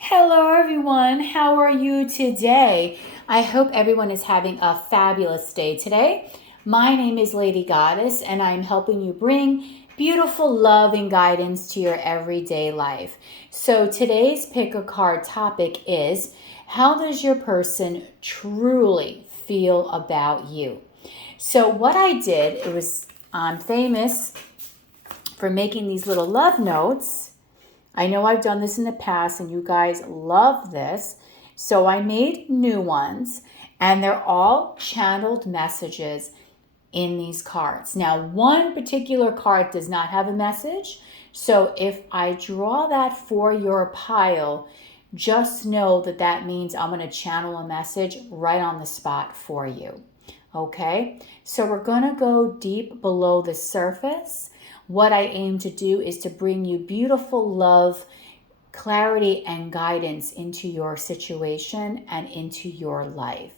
Hello everyone, how are you today? I hope everyone is having a fabulous day today. My name is Lady Goddess and I'm helping you bring beautiful love and guidance to your everyday life. So today's pick a card topic is, how does your person truly feel about you? So what I did, I'm famous for making these little love notes. I know I've done this in the past and you guys love this. So I made new ones and they're all channeled messages in these cards. Now, one particular card does not have a message. So if I draw that for your pile, just know that that means I'm going to channel a message right on the spot for you. Okay, so we're going to go deep below the surface. What I aim to do is to bring you beautiful love, clarity, and guidance into your situation and into your life.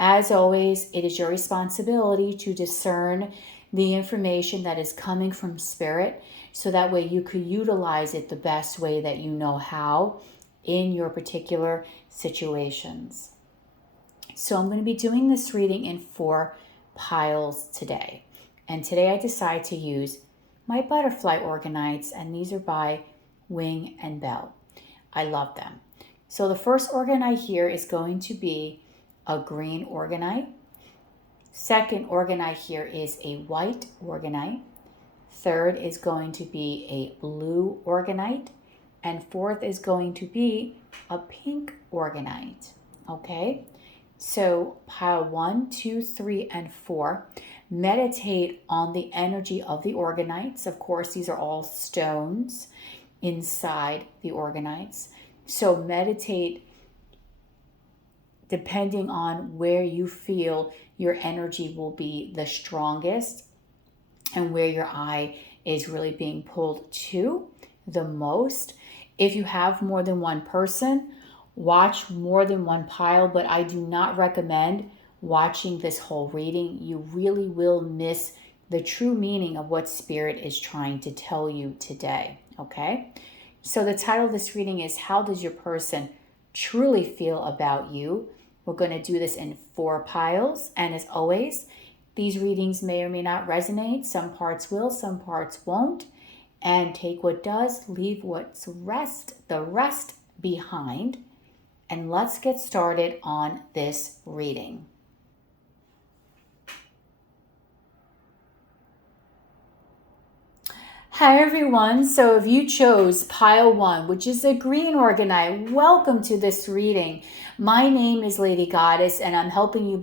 As always, it is your responsibility to discern the information that is coming from Spirit so that way you could utilize it the best way that you know how in your particular situations. So I'm going to be doing this reading in 4 piles today. And today I decide to use my butterfly organites, and these are by Wing and Bell. I love them. So the first organite here is going to be a green organite. Second organite here is a white organite. Third is going to be a blue organite. And fourth is going to be a pink organite. Okay? So pile 1, 2, 3, and 4. Meditate on the energy of the organites. Of course, these are all stones inside the organites. So meditate depending on where you feel your energy will be the strongest and where your eye is really being pulled to the most. If you have more than one person, watch more than one pile, but I do not recommend watching this whole reading. You really will miss the true meaning of what Spirit is trying to tell you today, okay? So the title of this reading is, how does your person truly feel about you? We're going to do this in 4 piles, and as always, these readings may or may not resonate. Some parts will, some parts won't, and take what does, leave the rest behind. And let's get started on this reading. Hi everyone, so if you chose pile 1, which is a green organite, welcome to this reading. My name is Lady Goddess and I'm helping you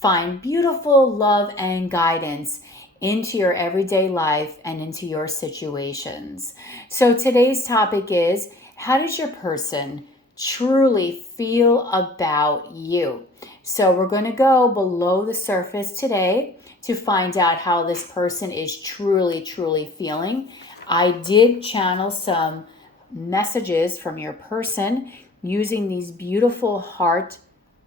find beautiful love and guidance into your everyday life and into your situations. So today's topic is, how does your person truly feel about you? So we're going to go below the surface today to find out how this person is truly feeling. I did channel some messages from your person using these beautiful heart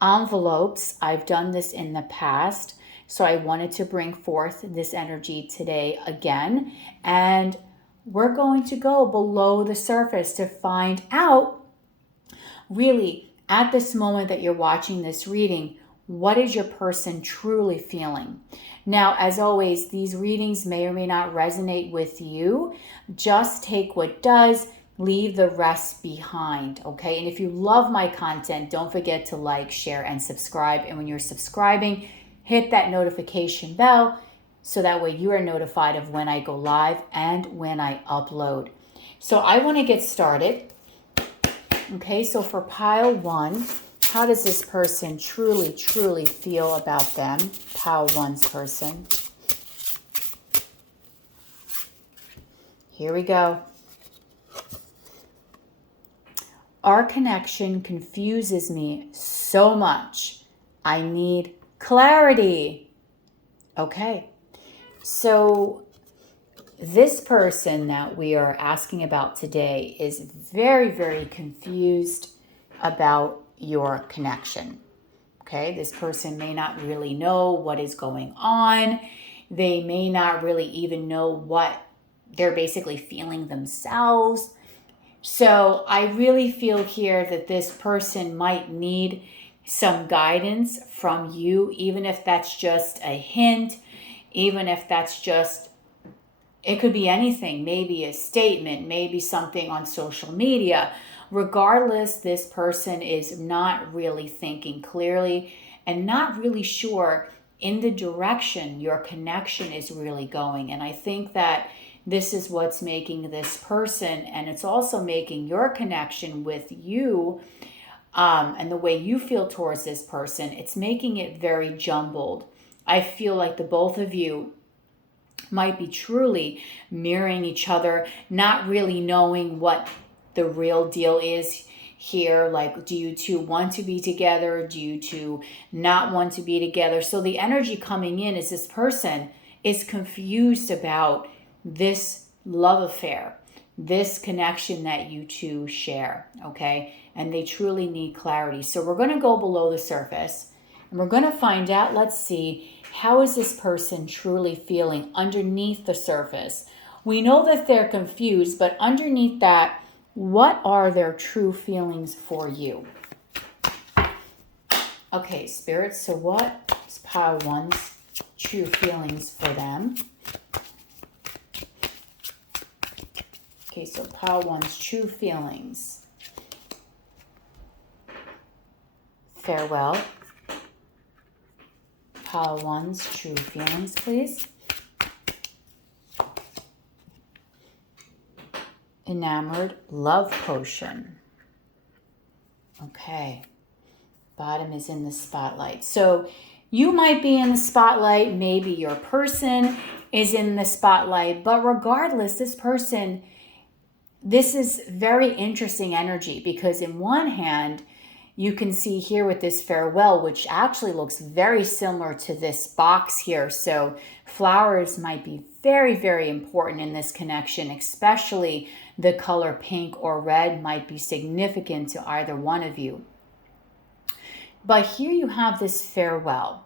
envelopes. I've done this in the past, so I wanted to bring forth this energy today again. And we're going to go below the surface to find out, really, at this moment that you're watching this reading, what is your person truly feeling? Now, as always, these readings may or may not resonate with you. Just take what does, leave the rest behind, okay? And if you love my content, don't forget to like, share, and subscribe. And when you're subscribing, hit that notification bell so that way you are notified of when I go live and when I upload. So I want to get started. Okay, so for pile 1, how does this person truly feel about them? Pile 1's person. Here we go. Our connection confuses me so much. I need clarity. Okay, so this person that we are asking about today is very confused about your connection. Okay, this person may not really know what is going on. They may not really even know what they're basically feeling themselves. So I really feel here that this person might need some guidance from you, even if that's just a hint, even if that's just, it could be anything, maybe a statement, maybe something on social media. Regardless, this person is not really thinking clearly and not really sure in the direction your connection is really going. And I think that this is what's making this person, and it's also making your connection with you and the way you feel towards this person, it's making it very jumbled. I feel like the both of you might be truly mirroring each other, not really knowing what the real deal is here. Like, do you two want to be together? Do you two not want to be together? So the energy coming in is this person is confused about this love affair, this connection that you two share, okay? And they truly need clarity. So we're going to go below the surface and we're going to find out, let's see, how is this person truly feeling underneath the surface? We know that they're confused, but underneath that, what are their true feelings for you? Okay, spirits, so what is pile one's true feelings for them? Okay, so pile one's true feelings. Farewell. Pile one's true feelings, please. Enamored love potion. Okay. Bottom is in the spotlight. So you might be in the spotlight. Maybe your person is in the spotlight. But regardless, this person, this is very interesting energy because in one hand, you can see here with this farewell, which actually looks very similar to this box here. So flowers might be very, very important in this connection, especially the color pink or red might be significant to either one of you. But here you have this farewell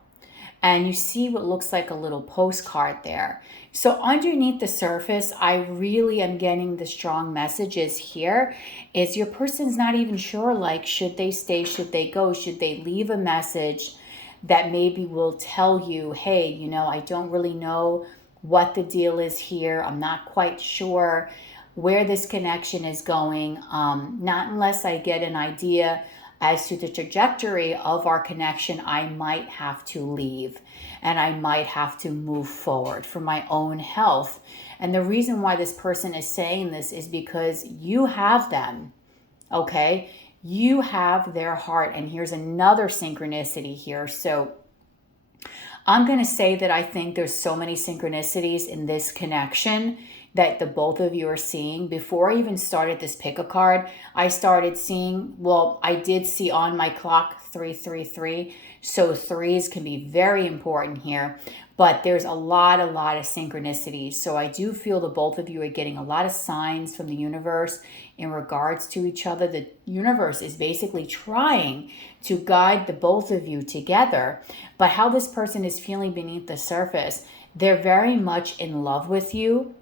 and you see what looks like a little postcard there. So underneath the surface, I really am getting the strong messages here is your person's not even sure, like, should they stay, should they go, should they leave a message that maybe will tell you, hey, you know, I don't really know what the deal is here. I'm not quite sure where this connection is going. Not unless I get an idea as to the trajectory of our connection, I might have to leave and I might have to move forward for my own health. And the reason why this person is saying this is because you have them, okay? You have their heart. And here's another synchronicity here. So I'm going to say that I think there's so many synchronicities in this connection that the both of you are seeing. Before I even started this pick a card, I started seeing, well, I did see on my clock 333. So threes can be very important here, but there's a lot of synchronicities. So I do feel the both of you are getting a lot of signs from the universe in regards to each other. The universe is basically trying to guide the both of you together. But how this person is feeling beneath the surface, they're very much in love with you.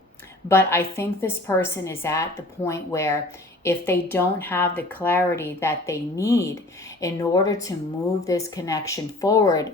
But I think this person is at the point where if they don't have the clarity that they need in order to move this connection forward,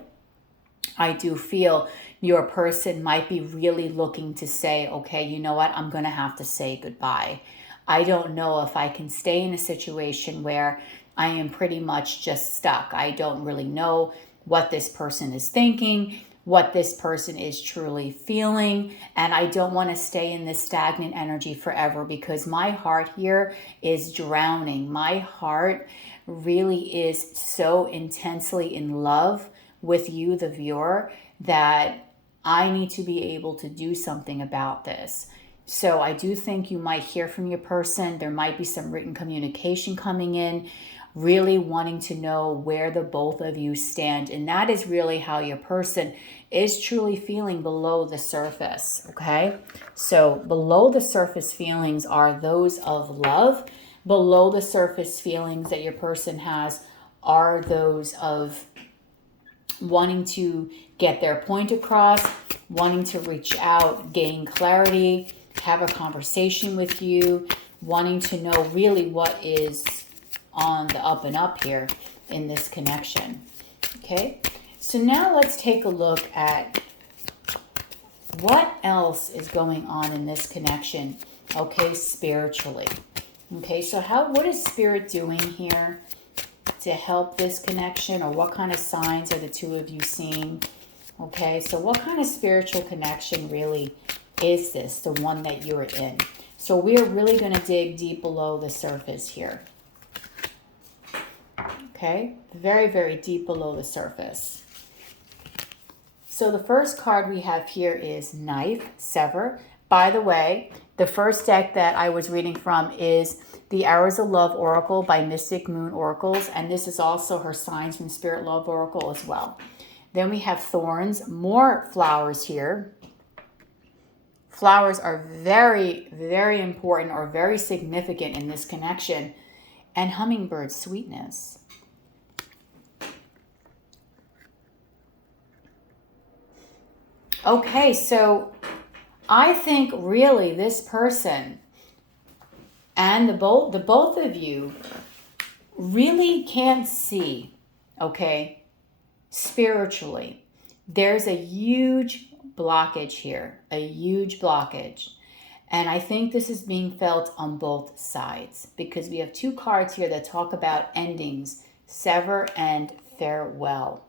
I do feel your person might be really looking to say, okay, you know what, I'm going to have to say goodbye. I don't know if I can stay in a situation where I am pretty much just stuck. I don't really know what this person is thinking, what this person is truly feeling, and I don't want to stay in this stagnant energy forever because my heart here is drowning. My heart really is so intensely in love with you, the viewer, that I need to be able to do something about this. So I do think you might hear from your person. There might be some written communication coming in, really wanting to know where the both of you stand. And that is really how your person is truly feeling below the surface, okay? So below the surface feelings are those of love. Below the surface feelings that your person has are those of wanting to get their point across, wanting to reach out, gain clarity, have a conversation with you, wanting to know really what is on the up and up here in this connection. Okay, so now let's take a look at what else is going on in this connection, okay, spiritually. Okay, so what is Spirit doing here to help this connection, or what kind of signs are the two of you seeing? Okay, so what kind of spiritual connection really is this, the one that you're in? So we're really going to dig deep below the surface here. Okay, very, very deep below the surface. So the first card we have here is Knife, Sever. By the way, the first deck that I was reading from is the Arrows of Love Oracle by Mystic Moon Oracles, and this is also her Signs from Spirit Love Oracle as well. Then we have Thorns, more flowers here. Flowers are very, very important or very significant in this connection. And Hummingbird, Sweetness. Okay, so I think really this person and the both of you really can't see, okay, spiritually. There's a huge blockage here, a huge blockage. And I think this is being felt on both sides because we have two cards here that talk about endings, sever and farewell.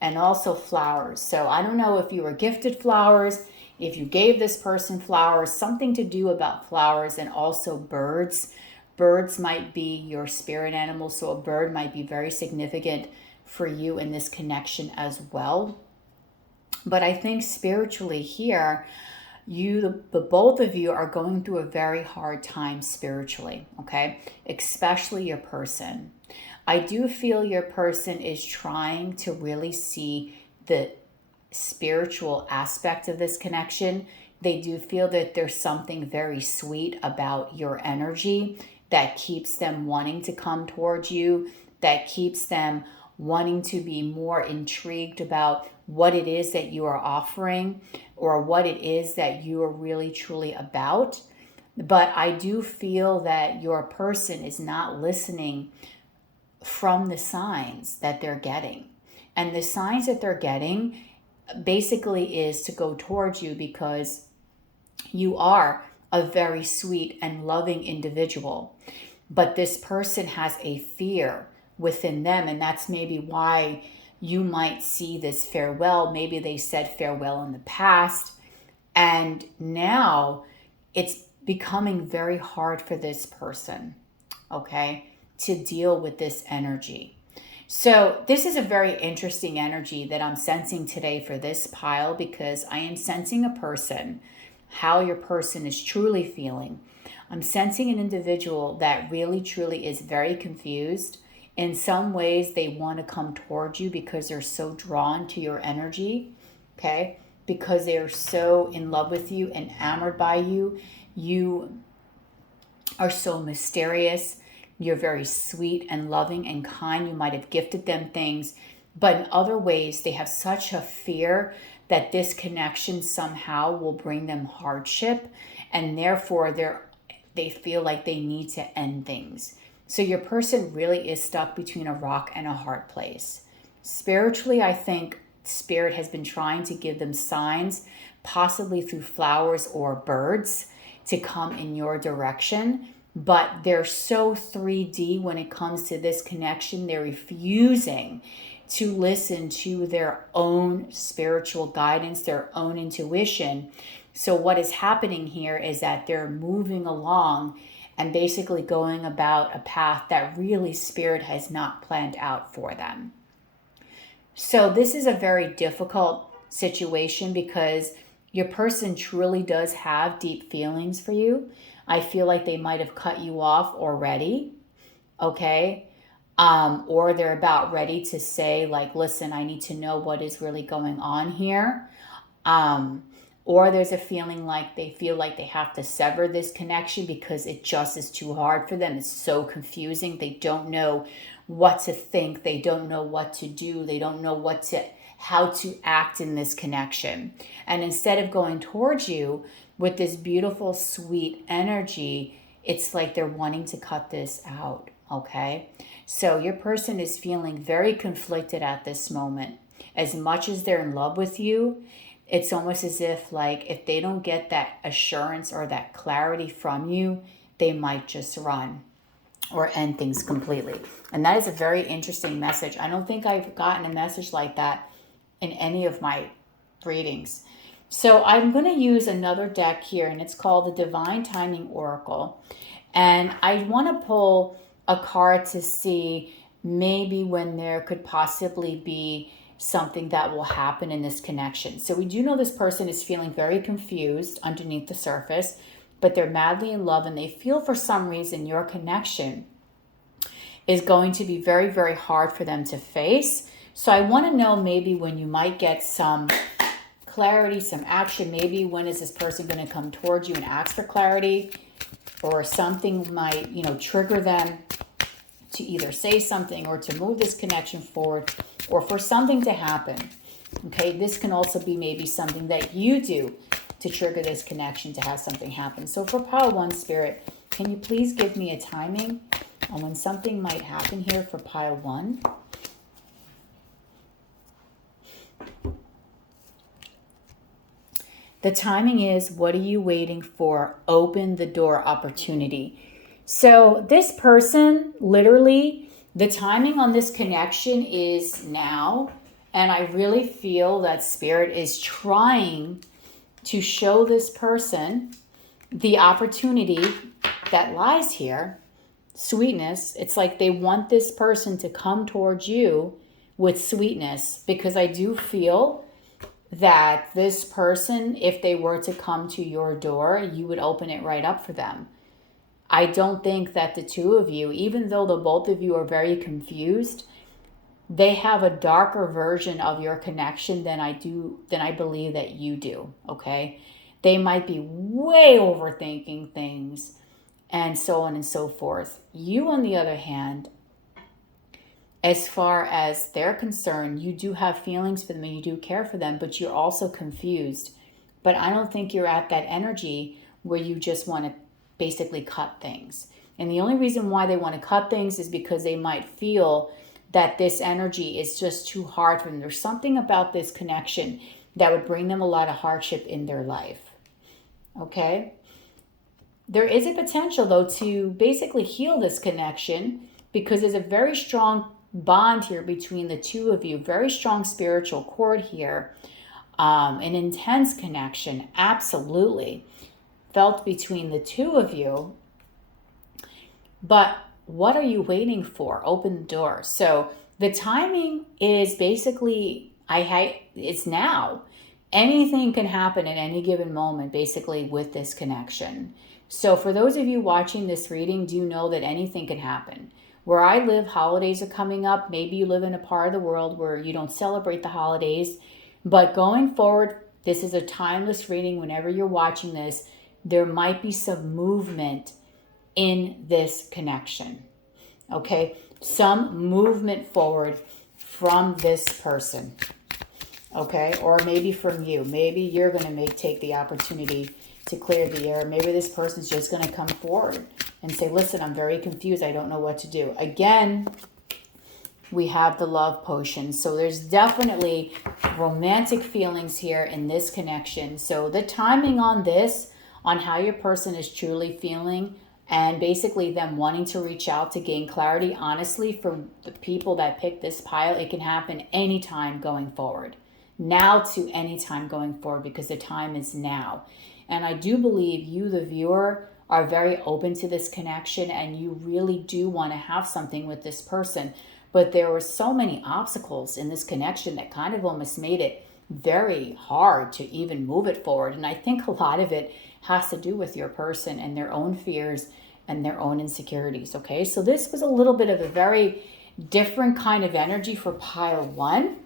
And also flowers. So I don't know if you were gifted flowers, if you gave this person flowers, something to do about flowers, and also birds. Birds might be your spirit animal, so a bird might be very significant for you in this connection as well. But I think spiritually here, the both of you are going through a very hard time spiritually, okay? Especially your person. I do feel your person is trying to really see the spiritual aspect of this connection. They do feel that there's something very sweet about your energy that keeps them wanting to come towards you, that keeps them wanting to be more intrigued about what it is that you are offering or what it is that you are really truly about. But I do feel that your person is not listening from the signs that they're getting. And the signs that they're getting basically is to go towards you because you are a very sweet and loving individual. But this person has a fear within them, and that's maybe why you might see this farewell. Maybe they said farewell in the past, and now it's becoming very hard for this person, okay, to deal with this energy. So this is a very interesting energy that I'm sensing today for this pile, because I am sensing a person, how your person is truly feeling. I'm sensing an individual that really truly is very confused. In some ways, they want to come towards you because they're so drawn to your energy, okay? Because they are so in love with you, enamored by you. You are so mysterious. You're very sweet and loving and kind. You might have gifted them things, but in other ways, they have such a fear that this connection somehow will bring them hardship, and therefore they feel like they need to end things. So your person really is stuck between a rock and a hard place. Spiritually, I think Spirit has been trying to give them signs, possibly through flowers or birds, to come in your direction. But they're so 3D when it comes to this connection. They're refusing to listen to their own spiritual guidance, their own intuition. So what is happening here is that they're moving along and basically going about a path that really Spirit has not planned out for them. So this is a very difficult situation because your person truly does have deep feelings for you. I feel like they might have cut you off already, okay? Or they're about ready to say, like, listen, I need to know what is really going on here. Or there's a feeling like they feel like they have to sever this connection because it just is too hard for them. It's so confusing. They don't know what to think. They don't know what to do. They don't know how to act in this connection. And instead of going towards you with this beautiful, sweet energy, it's like they're wanting to cut this out, okay? So your person is feeling very conflicted at this moment. As much as they're in love with you, it's almost as if like if they don't get that assurance or that clarity from you, they might just run or end things completely. And that is a very interesting message. I don't think I've gotten a message like that in any of my readings. So I'm going to use another deck here, and it's called the Divine Timing Oracle. And I want to pull a card to see maybe when there could possibly be something that will happen in this connection. So we do know this person is feeling very confused underneath the surface, but they're madly in love, and they feel for some reason your connection is going to be very, very hard for them to face. So I want to know maybe when you might get some clarity, some action. Maybe when is this person going to come towards you and ask for clarity, or something might, trigger them to either say something or to move this connection forward, or for something to happen. Okay, this can also be maybe something that you do to trigger this connection to have something happen. So for pile 1, Spirit, can you please give me a timing on when something might happen here for pile 1? The timing is, what are you waiting for? Open the door opportunity. So this person, literally, the timing on this connection is now. And I really feel that Spirit is trying to show this person the opportunity that lies here. Sweetness. It's like they want this person to come towards you with sweetness, because I do feel that this person, if they were to come to your door, you would open it right up for them. I don't think that the two of you, even though the both of you are very confused, they have a darker version of your connection than I believe that you do, okay? They might be way overthinking things and so on and so forth. You, on the other hand, as far as they're concerned, you do have feelings for them and you do care for them, but you're also confused. But I don't think you're at that energy where you just want to basically cut things. And the only reason why they want to cut things is because they might feel that this energy is just too hard for them. There's something about this connection that would bring them a lot of hardship in their life. Okay? There is a potential, though, to basically heal this connection, because there's a very strong bond here between the two of you, very strong spiritual cord here, an intense connection, absolutely felt between the two of you. But what are you waiting for? Open the door. So the timing is basically, it's now. Anything can happen at any given moment, basically, with this connection. So for those of you watching this reading, do know that anything can happen. Where I live, holidays are coming up. Maybe you live in a part of the world where you don't celebrate the holidays. But going forward, this is a timeless reading. Whenever you're watching this, there might be some movement in this connection. Okay? Some movement forward from this person. Okay? Or maybe from you. Maybe you're going to take the opportunity to clear the air. Maybe this person's just going to come forward and say, listen, I'm very confused. I don't know what to do. Again, we have the love potion. So there's definitely romantic feelings here in this connection. So the timing on this, on how your person is truly feeling, and basically them wanting to reach out to gain clarity, honestly, for the people that pick this pile, it can happen anytime going forward. Now to any time going forward, because the time is now. And I do believe you, the viewer, are very open to this connection, and you really do want to have something with this person. But there were so many obstacles in this connection that kind of almost made it very hard to even move it forward. And I think a lot of it has to do with your person and their own fears and their own insecurities. Okay, so this was a little bit of a very different kind of energy for pile 1.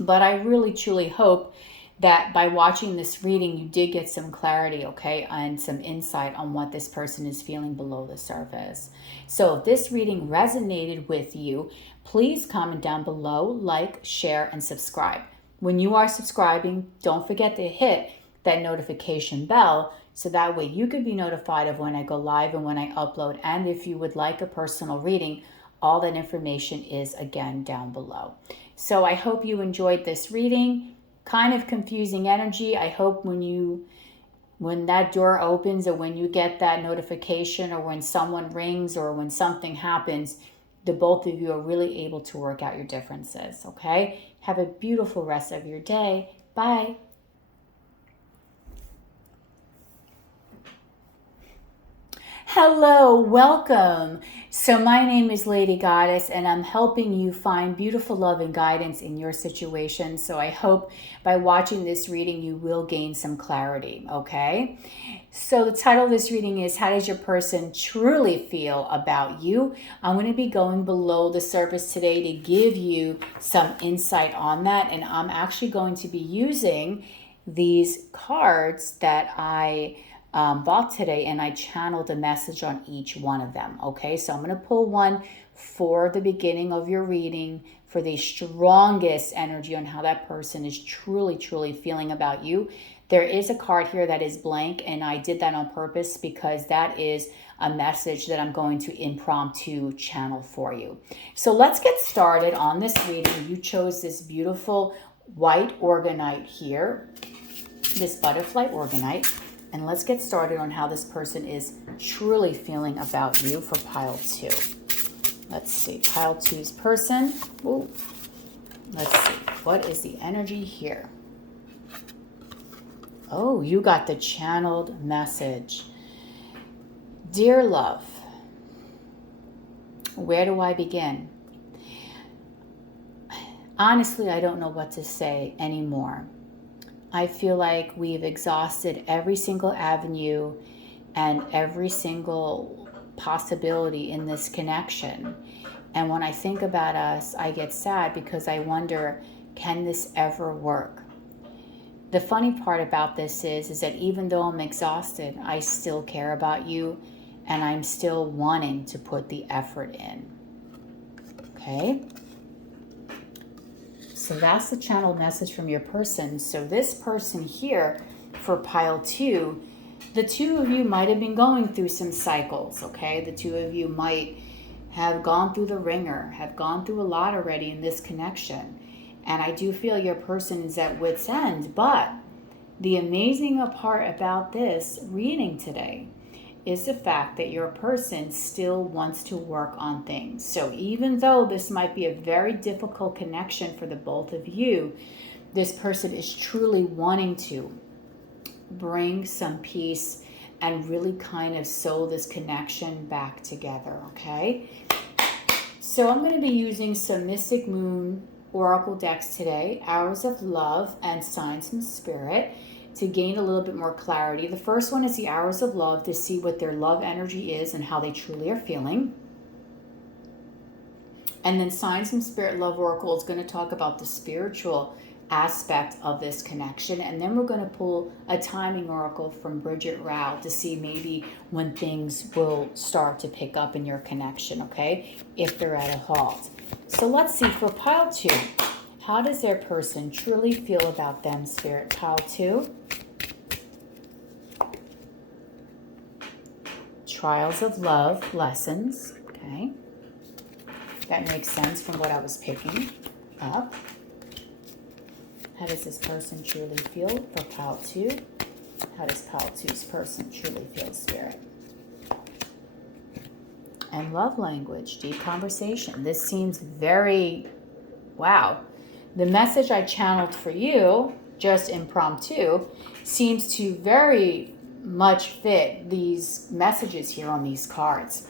But I really truly hope that by watching this reading, you did get some clarity, okay, and some insight on what this person is feeling below the surface. So if this reading resonated with you, please comment down below, like, share, and subscribe. When you are subscribing, don't forget to hit that notification bell So that way you could be notified of when I go live and when I upload. And if you would like a personal reading, all that information is again down below. So I hope you enjoyed this reading. Kind of confusing energy. I hope when that door opens, or when you get that notification, or when someone rings, or when something happens, the both of you are really able to work out your differences, okay? Have a beautiful rest of your day. Bye. Hello, welcome. So my name is Lady Goddess, and I'm helping you find beautiful love and guidance in your situation. So I hope by watching this reading, you will gain some clarity, okay? So the title of this reading is, How Does Your Person Truly Feel About You? I'm going to be going below the surface today to give you some insight on that. And I'm actually going to be using these cards that I bought today, and I channeled a message on each one of them. Okay, so I'm going to pull one for the beginning of your reading for the strongest energy on how that person is truly feeling about you. There is a card here that is blank, and I did that on purpose because that is a message that I'm going to impromptu channel for you. So let's get started on this reading. You chose this beautiful white organite here, this butterfly organite. And let's get started on how this person is truly feeling about you for pile 2. Let's see, pile 2's person. Ooh. Let's see, what is the energy here? Oh, you got the channeled message. Dear love, where do I begin? Honestly, I don't know what to say anymore. I feel like we've exhausted every single avenue and every single possibility in this connection. And when I think about us, I get sad because I wonder, can this ever work? The funny part about this is that even though I'm exhausted, I still care about you, and I'm still wanting to put the effort in. Okay? So that's the channeled message from your person. So this person here for pile 2, the two of you might have been going through some cycles, okay? The two of you might have gone through the ringer, have gone through a lot already in this connection. And I do feel your person is at wit's end. But the amazing part about this reading today is the fact that your person still wants to work on things. So even though this might be a very difficult connection for the both of you, this person is truly wanting to bring some peace and really kind of sew this connection back together, okay? So I'm going to be using some Mystic Moon Oracle decks today, Hours of Love and Signs from Spirit, to gain a little bit more clarity. The first one is the Hours of Love, to see what their love energy is and how they truly are feeling. And then Signs from Spirit Love Oracle is going to talk about the spiritual aspect of this connection. And then we're going to pull a timing oracle from Bridgette to see maybe when things will start to pick up in your connection, okay? If they're at a halt. So let's see, for pile 2, how does their person truly feel about them, Spirit? Pile 2. Trials of Love, Lessons. Okay. That makes sense from what I was picking up. How does this person truly feel for pile 2? How does pile 2's person truly feel, Spirit? And love language, deep conversation. This seems very, wow. The message I channeled for you, just impromptu, seems to very much fit these messages here on these cards.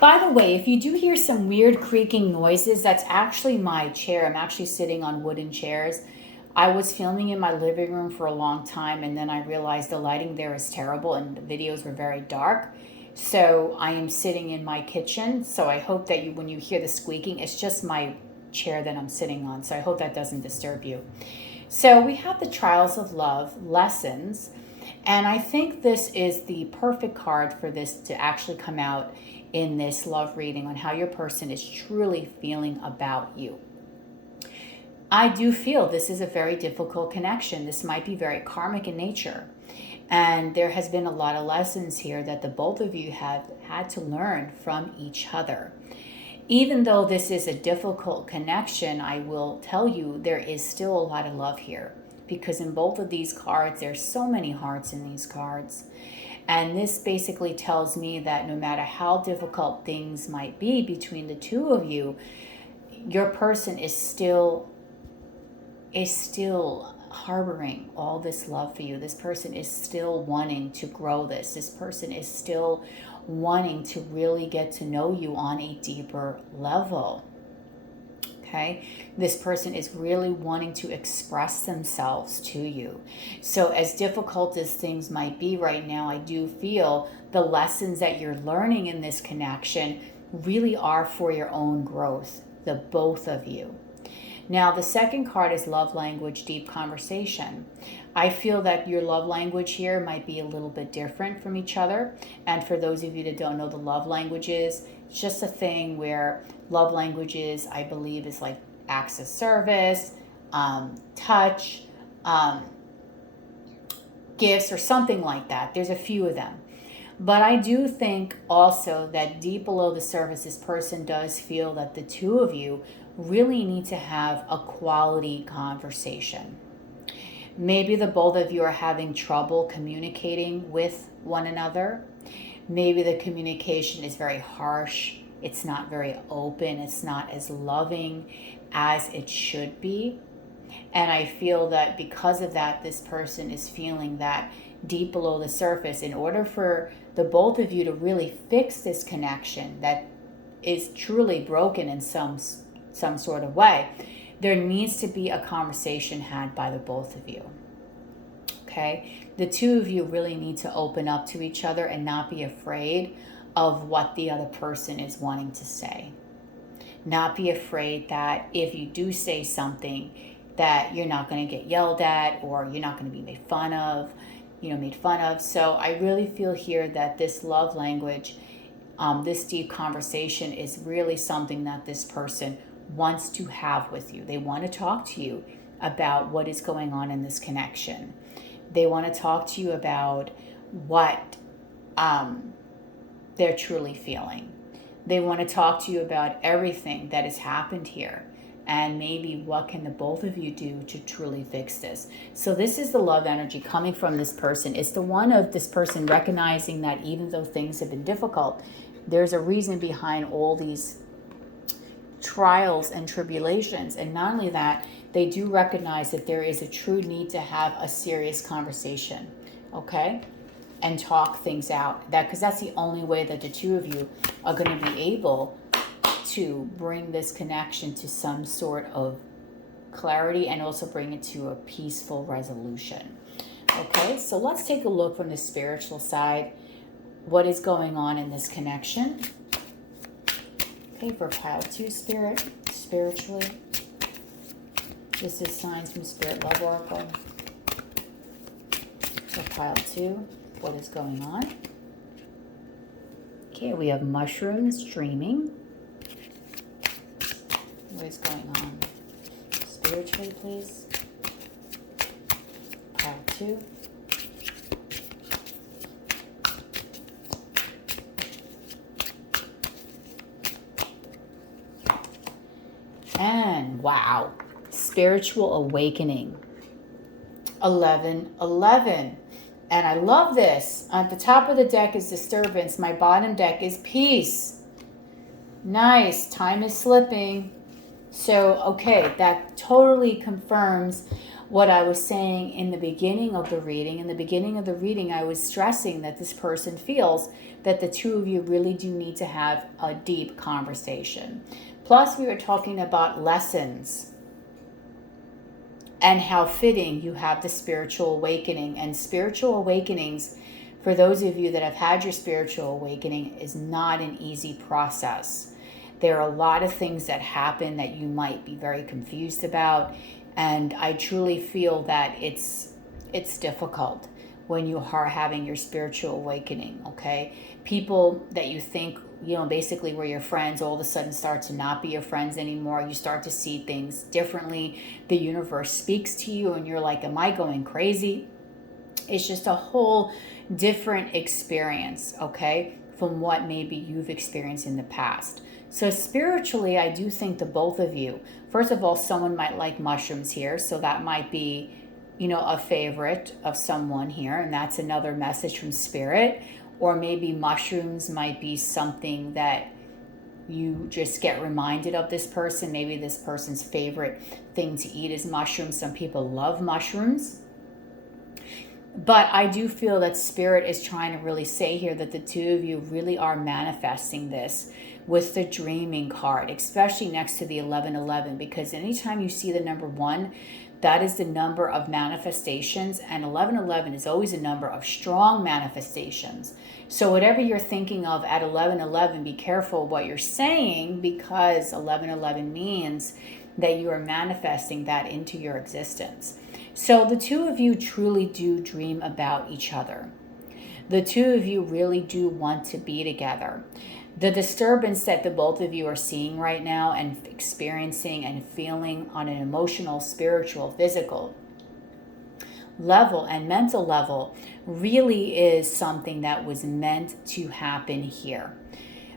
By the way, if you do hear some weird creaking noises, that's actually my chair. I'm actually sitting on wooden chairs. I was filming in my living room for a long time, and then I realized the lighting there is terrible and the videos were very dark. So I am sitting in my kitchen. So I hope that when you hear the squeaking, it's just my chair that I'm sitting on. So I hope that doesn't disturb you. So we have the Trials of Love, Lessons. And I think this is the perfect card for this to actually come out in this love reading on how your person is truly feeling about you. I do feel this is a very difficult connection. This might be very karmic in nature. And there has been a lot of lessons here that the both of you have had to learn from each other. Even though this is a difficult connection, I will tell you there is still a lot of love here. Because in both of these cards, there's so many hearts in these cards. And this basically tells me that no matter how difficult things might be between the two of you, your person is still harboring all this love for you. This person is still wanting to grow this. This person is still wanting to really get to know you on a deeper level. Okay? This person is really wanting to express themselves to you. So as difficult as things might be right now, I do feel the lessons that you're learning in this connection really are for your own growth, the both of you. Now, the second card is love language, deep conversation. I feel that your love language here might be a little bit different from each other. And for those of you that don't know the love languages, it's just a thing where love languages, I believe, is like acts of service, touch, gifts, or something like that. There's a few of them. But I do think also that deep below the surface, this person does feel that the two of you really need to have a quality conversation. Maybe the both of you are having trouble communicating with one another. Maybe the communication is very harsh. It's not very open. It's not as loving as it should be. And I feel that because of that, this person is feeling that deep below the surface, in order for the both of you to really fix this connection that is truly broken in some sort of way, there needs to be a conversation had by the both of you. Okay? The two of you really need to open up to each other and not be afraid of what the other person is wanting to say. Not be afraid that if you do say something that you're not going to get yelled at or you're not going to be made fun of. So I really feel here that this love language, this deep conversation is really something that this person wants to have with you. They want to talk to you about what is going on in this connection. They want to talk to you about what they're truly feeling. They want to talk to you about everything that has happened here and maybe what can the both of you do to truly fix this. So this is the love energy coming from this person. It's the one of this person recognizing that even though things have been difficult, there's a reason behind all these trials and tribulations. And not only that, they do recognize that there is a true need to have a serious conversation, okay? And talk things out. Because that's the only way that the two of you are going to be able to bring this connection to some sort of clarity and also bring it to a peaceful resolution. Okay, so let's take a look from the spiritual side. What is going on in this connection? Okay, for pile 2, Spirit, spiritually. This is Signs from Spirit Love Oracle. For pile 2, what is going on? Okay, we have mushrooms, dreaming. What is going on? Spiritually, please. Pile 2. And wow, spiritual awakening. 11. And I love this. At the top of the deck is disturbance. My bottom deck is peace. Nice. Time is slipping. So, okay, that totally confirms what I was saying in the beginning of the reading. In the beginning of the reading, I was stressing that this person feels that the two of you really do need to have a deep conversation. Plus, we were talking about lessons and how fitting you have the spiritual awakening. And spiritual awakenings, for those of you that have had your spiritual awakening, is not an easy process. There are a lot of things that happen that you might be very confused about. And I truly feel that it's difficult when you are having your spiritual awakening, okay? People that you think, basically were your friends, all of a sudden start to not be your friends anymore. You start to see things differently. The universe speaks to you and you're like, am I going crazy? It's just a whole different experience, okay, from what maybe you've experienced in the past. So spiritually, I do think the both of you, first of all, someone might like mushrooms here, so that might be, you know, a favorite of someone here, and that's another message from spirit. Or maybe mushrooms might be something that you just get reminded of this person. Maybe this person's favorite thing to eat is mushrooms. Some people love mushrooms. But I do feel that spirit is trying to really say here that the two of you really are manifesting this with the dreaming card, especially next to the 1111, because anytime you see the number 1, that is the number of manifestations, and 1111 is always a number of strong manifestations. So whatever you're thinking of at 1111, be careful what you're saying, because 1111 means that you are manifesting that into your existence. So the two of you truly do dream about each other. The two of you really do want to be together. The disturbance that the both of you are seeing right now and experiencing and feeling on an emotional, spiritual, physical level and mental level really is something that was meant to happen here.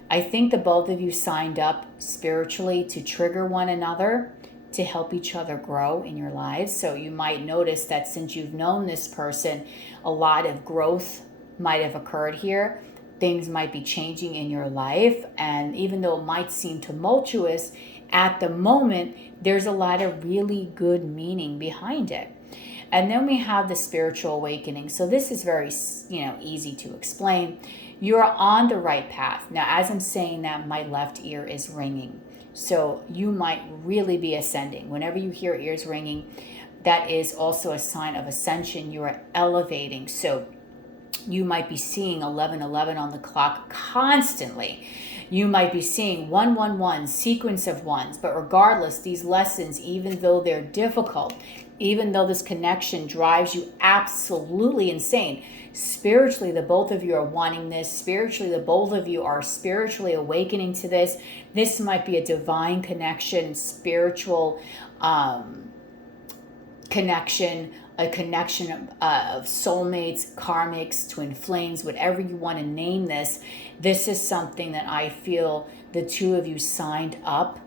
I think the both of you signed up spiritually to trigger one another, to help each other grow in your lives. So you might notice that since you've known this person, a lot of growth might have occurred here. Things might be changing in your life. And even though it might seem tumultuous at the moment, there's a lot of really good meaning behind it. And then we have the spiritual awakening. So this is very, easy to explain. You're on the right path. Now, as I'm saying that, my left ear is ringing. So you might really be ascending. Whenever you hear ears ringing, that is also a sign of ascension. You are elevating. So you might be seeing 1111 on the clock constantly. You might be seeing 111, sequence of ones. But regardless, these lessons, even though they're difficult, even though this connection drives you absolutely insane, spiritually, the both of you are wanting this. Spiritually, the both of you are spiritually awakening to this. This might be a divine connection, spiritual connection, a connection of soulmates, karmics, twin flames, whatever you want to name this. This is something that I feel the two of you signed up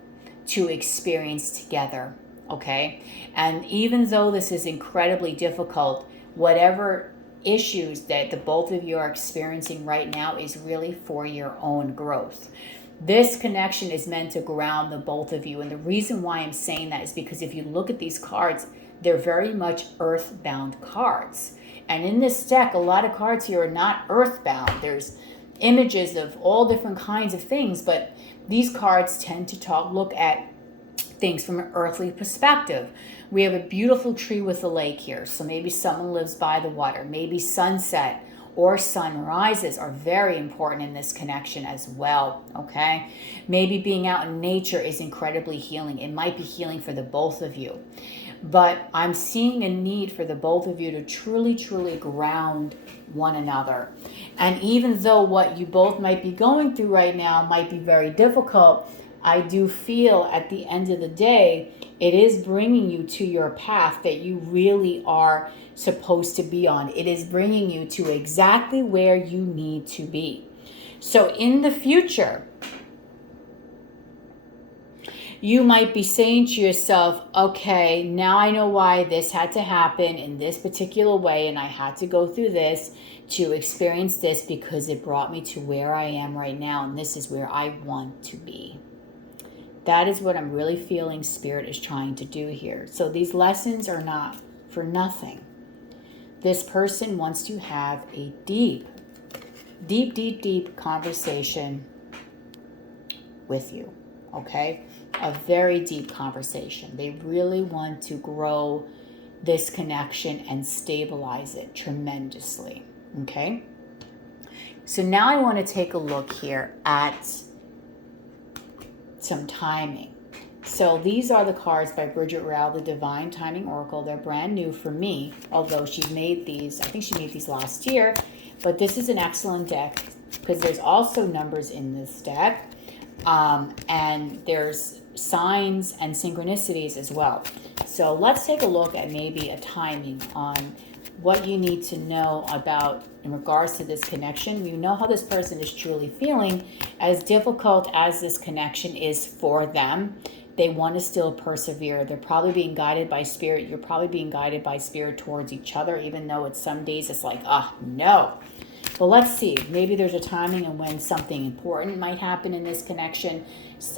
to experience together, okay? And even though this is incredibly difficult, whatever issues that the both of you are experiencing right now is really for your own growth. This connection is meant to ground the both of you. And the reason why I'm saying that is because if you look at these cards, they're very much earthbound cards. And in this deck, a lot of cards here are not earthbound. There's images of all different kinds of things, but these cards tend to look at things from an earthly perspective. We have a beautiful tree with a lake here. So maybe someone lives by the water. Maybe sunset or sunrises are very important in this connection as well, okay? Maybe being out in nature is incredibly healing. It might be healing for the both of you. But I'm seeing a need for the both of you to truly, truly ground one another. And even though what you both might be going through right now might be very difficult, I do feel at the end of the day, it is bringing you to your path that you really are supposed to be on. It is bringing you to exactly where you need to be. So in the future, you might be saying to yourself, okay, now I know why this had to happen in this particular way, and I had to go through this to experience this because it brought me to where I am right now, and this is where I want to be. That is what I'm really feeling Spirit is trying to do here. So these lessons are not for nothing. This person wants to have a deep conversation with you, okay? A very deep conversation. They really want to grow this connection and stabilize it tremendously, okay? So now I want to take a look here at some timing. So these are the cards by Bridgette, the Divine Timing Oracle. They're brand new for me, although she made these, I think she made these last year, but this is an excellent deck because there's also numbers in this deck, and there's signs and synchronicities as well. So let's take a look at maybe a timing on what you need to know about in regards to this connection. You know how this person is truly feeling. As difficult as this connection is for them, they want to still persevere. They're probably being guided by spirit. You're probably being guided by spirit towards each other, even though it's some days it's like, no. Well, let's see. Maybe there's a timing and when something important might happen in this connection.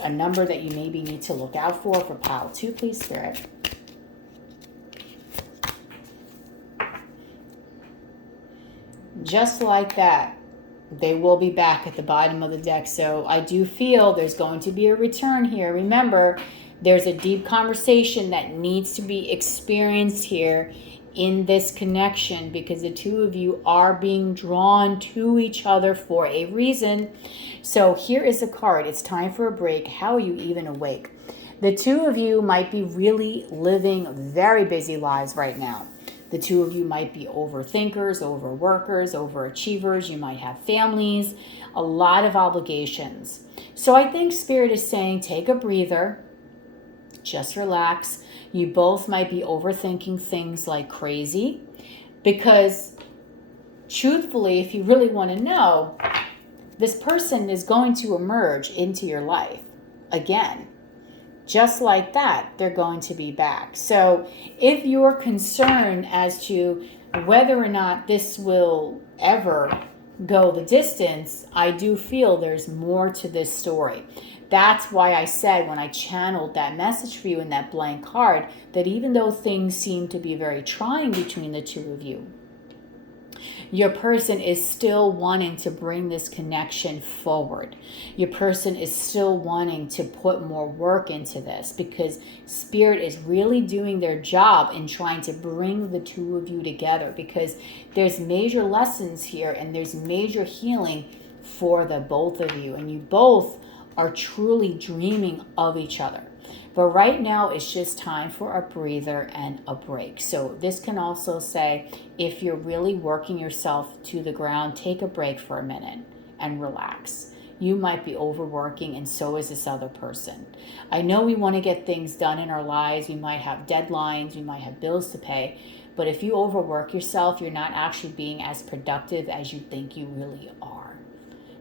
A number that you maybe need to look out for pile 2, please, Spirit. Just like that, they will be back at the bottom of the deck. So I do feel there's going to be a return here. Remember, there's a deep conversation that needs to be experienced here in this connection, because the two of you are being drawn to each other for a reason. So here is a card. It's time for a break. How are you even awake? The two of you might be really living very busy lives right now. The two of you might be overthinkers, overworkers, overachievers. You might have families, a lot of obligations. So I think Spirit is saying, take a breather, just relax. You both might be overthinking things like crazy, because truthfully, if you really want to know, this person is going to emerge into your life again. Just like that, they're going to be back. So if you're concerned as to whether or not this will ever go the distance, I do feel there's more to this story. That's why I said when I channeled that message for you in that blank card, that even though things seem to be very trying between the two of you, your person is still wanting to bring this connection forward. Your person is still wanting to put more work into this, because Spirit is really doing their job in trying to bring the two of you together, because there's major lessons here and there's major healing for the both of you, and you both are truly dreaming of each other. But right now, it's just time for a breather and a break. So this can also say, if you're really working yourself to the ground, take a break for a minute and relax. You might be overworking, and so is this other person. I know we want to get things done in our lives. We might have deadlines. We might have bills to pay. But if you overwork yourself, you're not actually being as productive as you think you really are.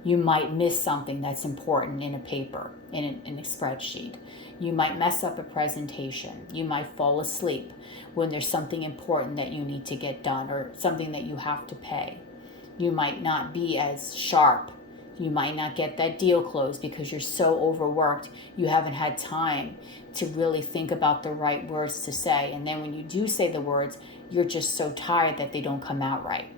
You might miss something that's important in a paper, in a spreadsheet. You might mess up a presentation. You might fall asleep when there's something important that you need to get done, or something that you have to pay. You might not be as sharp. You might not get that deal closed because you're so overworked. You haven't had time to really think about the right words to say. And then when you do say the words, you're just so tired that they don't come out right.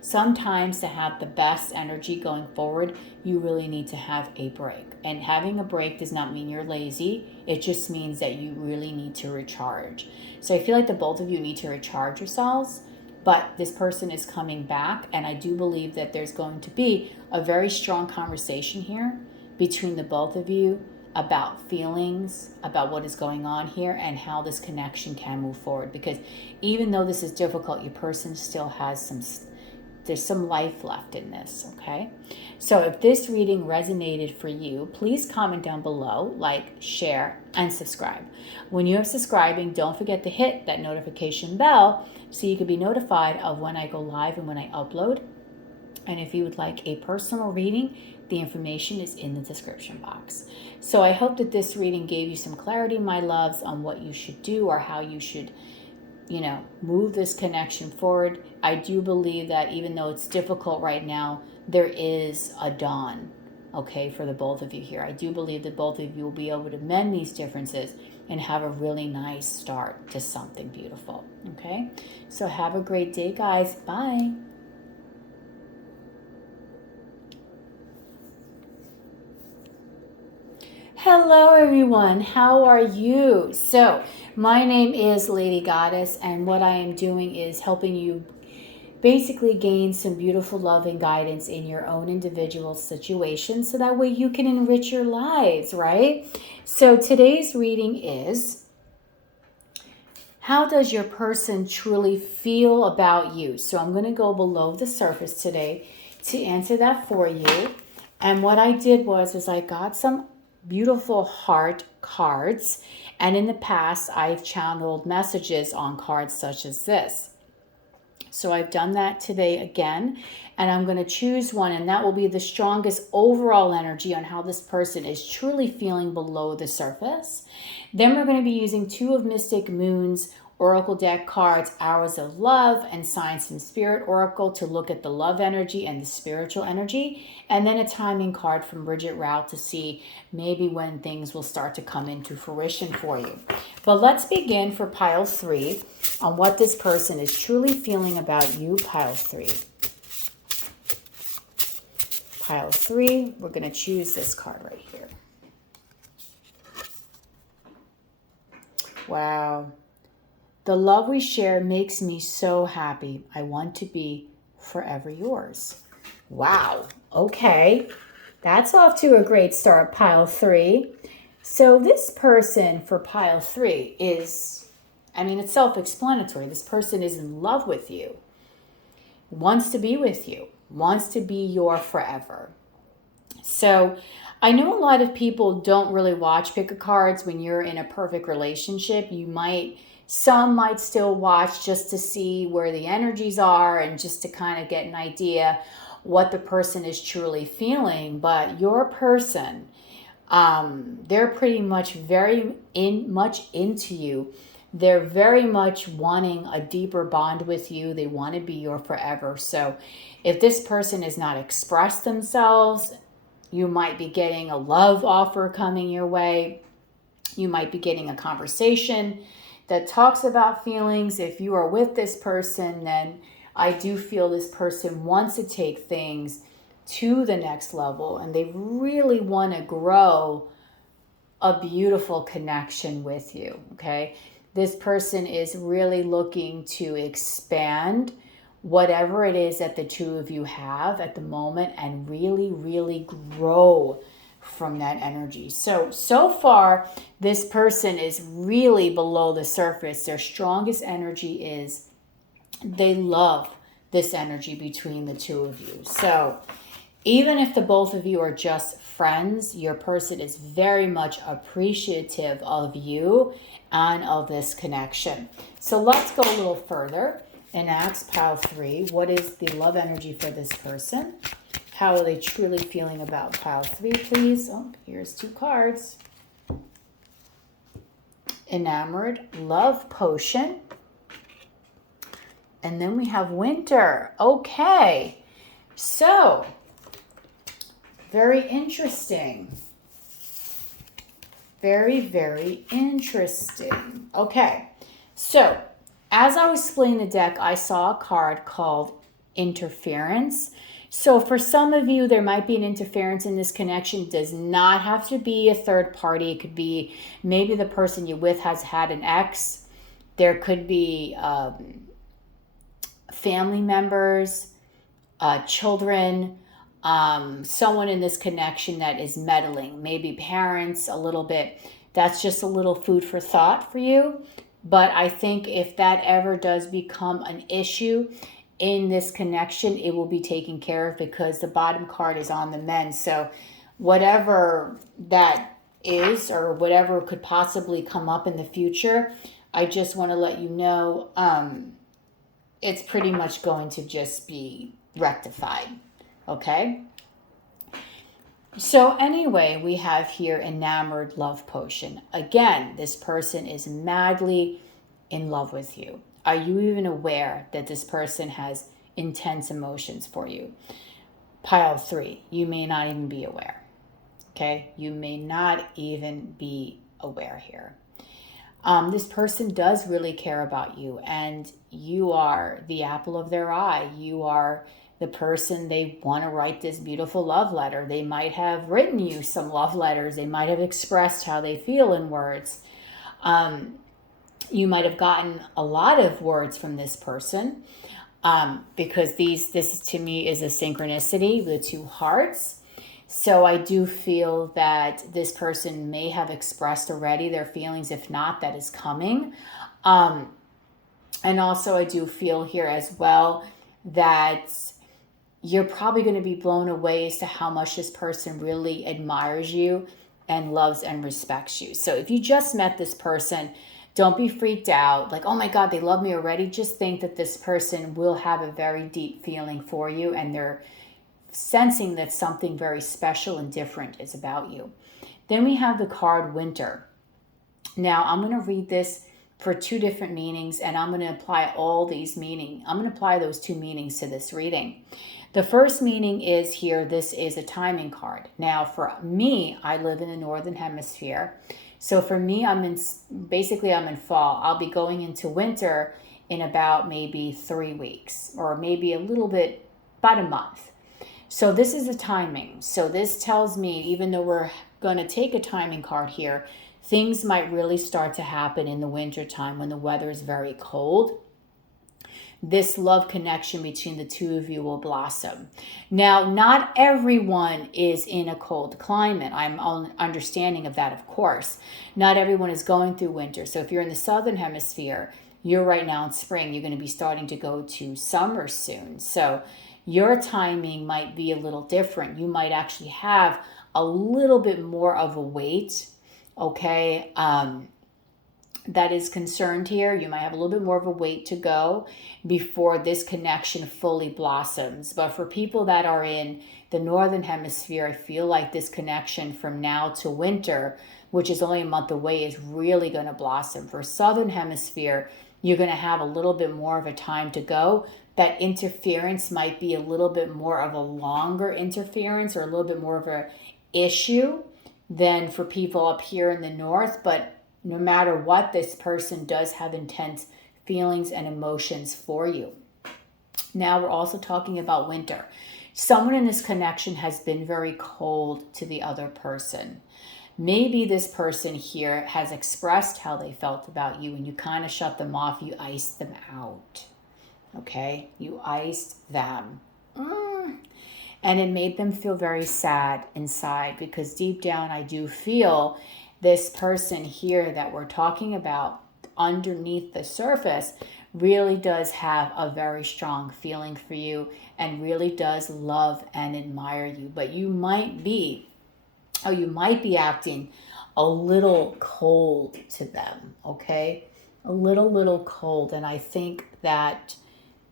Sometimes to have the best energy going forward, you really need to have a break. And having a break does not mean you're lazy. It just means that you really need to recharge. So I feel like the both of you need to recharge yourselves, but this person is coming back. And I do believe that there's going to be a very strong conversation here between the both of you about feelings, about what is going on here, and how this connection can move forward. Because even though this is difficult, your person still has there's some life left in this, okay? So if this reading resonated for you, please comment down below, like, share, and subscribe. When you're subscribing, don't forget to hit that notification bell so you can be notified of when I go live and when I upload. And if you would like a personal reading, the information is in the description box. So I hope that this reading gave you some clarity, my loves, on what you should do or how you should move this connection forward. I do believe that even though it's difficult right now, there is a dawn, okay, for the both of you here. I do believe that both of you will be able to mend these differences and have a really nice start to something beautiful, okay? So have a great day, guys. Bye. Hello everyone, how are you? So my name is Lady Goddess, and what I am doing is helping you basically gain some beautiful love and guidance in your own individual situation, so that way you can enrich your lives, right? So today's reading is, how does your person truly feel about you? So I'm going to go below the surface today to answer that for you. And what I did was I got some beautiful heart cards, and in the past I've channeled messages on cards such as this. So I've done that today again, and I'm going to choose one, and that will be the strongest overall energy on how this person is truly feeling below the surface. Then we're going to be using 2 of Mystic Moon's Oracle deck cards, Hours of Love and Science and Spirit Oracle, to look at the love energy and the spiritual energy. And then a timing card from Bridgette Rout to see maybe when things will start to come into fruition for you. But let's begin for pile 3 on what this person is truly feeling about you, pile 3. Pile 3, we're going to choose this card right here. Wow. The love we share makes me so happy. I want to be forever yours. Wow. Okay. That's off to a great start, pile 3. So this person for pile 3 is, it's self-explanatory. This person is in love with you, wants to be with you, wants to be your forever. So I know a lot of people don't really watch pick a cards when you're in a perfect relationship. Some might still watch just to see where the energies are and just to kind of get an idea what the person is truly feeling. But your person, they're pretty much much into you. They're very much wanting a deeper bond with you. They want to be your forever. So if this person has not expressed themselves, you might be getting a love offer coming your way. You might be getting a conversation that talks about feelings. If you are with this person, then I do feel this person wants to take things to the next level, and they really want to grow a beautiful connection with you, okay? This person is really looking to expand whatever it is that the two of you have at the moment and really, really grow from that energy. So far, this person is really below the surface. Their strongest energy is they love this energy between the two of you. So even if the both of you are just friends, your person is very much appreciative of you and of this connection. So let's go a little further and ask pile 3, what is the love energy for this person? How are they truly feeling about pile 3, please? Oh, here's 2 cards. Enamored, Love Potion. And then we have Winter. Okay. So, very interesting. Very, very interesting. Okay. So, as I was splitting the deck, I saw a card called Interference. So for some of you, there might be an interference in this connection. It does not have to be a third party. It could be maybe the person you're with has had an ex. There could be family members, children, someone in this connection that is meddling, maybe parents a little bit. That's just a little food for thought for you. But I think if that ever does become an issue in this connection, it will be taken care of because the bottom card is on the men. So whatever that is or whatever could possibly come up in the future, I just want to let you know it's pretty much going to just be rectified. Okay? So anyway, we have here Enamored, Love Potion. Again, this person is madly in love with you. Are you even aware that this person has intense emotions for you? Pile 3, you may not even be aware. Okay? You may not even be aware here. This person does really care about you, and you are the apple of their eye. You are the person they want to write this beautiful love letter. They might have written you some love letters. They might have expressed how they feel in words. You might have gotten a lot of words from this person because this to me is a synchronicity, the 2 hearts. So I do feel that this person may have expressed already their feelings. If not, that is coming. And also I do feel here as well that you're probably going to be blown away as to how much this person really admires you and loves and respects you. So if you just met this person, Don't be freaked out. Like, oh my God, they love me already. Just think that this person will have a very deep feeling for you, and they're sensing that something very special and different is about you. Then we have the card Winter. Now, I'm going to read this for two different meanings, and I'm going to apply all these meanings. I'm going to apply those two meanings to this reading. The first meaning is here, this is a timing card. Now, for me, I live in the Northern Hemisphere. So for me, I'm in fall. I'll be going into winter in about maybe 3 weeks, or maybe a little bit, about a month. So this is the timing. So this tells me, even though we're going to take a timing card here, things might really start to happen in the winter time when the weather is very cold. This love connection between the two of you will blossom. Now, not everyone is in a cold climate. I'm understanding of that, of course. Not everyone is going through winter. So if you're in the Southern Hemisphere, you're right now in spring. You're going to be starting to go to summer soon. So your timing might be a little different. You might actually have a little bit more of a wait, okay, that is concerned here. You might have a little bit more of a wait to go before this connection fully blossoms. But for people that are in the Northern Hemisphere, I feel like this connection from now to winter, which is only a month away, is really going to blossom. For Southern Hemisphere, you're going to have a little bit more of a time to go. That interference might be a little bit more of a longer interference, or a little bit more of a issue than for people up here in the north. But no matter what, this person does have intense feelings and emotions for you. Now we're also talking about winter. Someone in this connection has been very cold to the other person. Maybe this person here has expressed how they felt about you, and you kind of shut them off. You iced them out. Okay? You iced them. And it made them feel very sad inside, because deep down I do feel this person here that we're talking about underneath the surface really does have a very strong feeling for you and really does love and admire you. But you might be acting a little cold to them, okay? A little cold. And I think that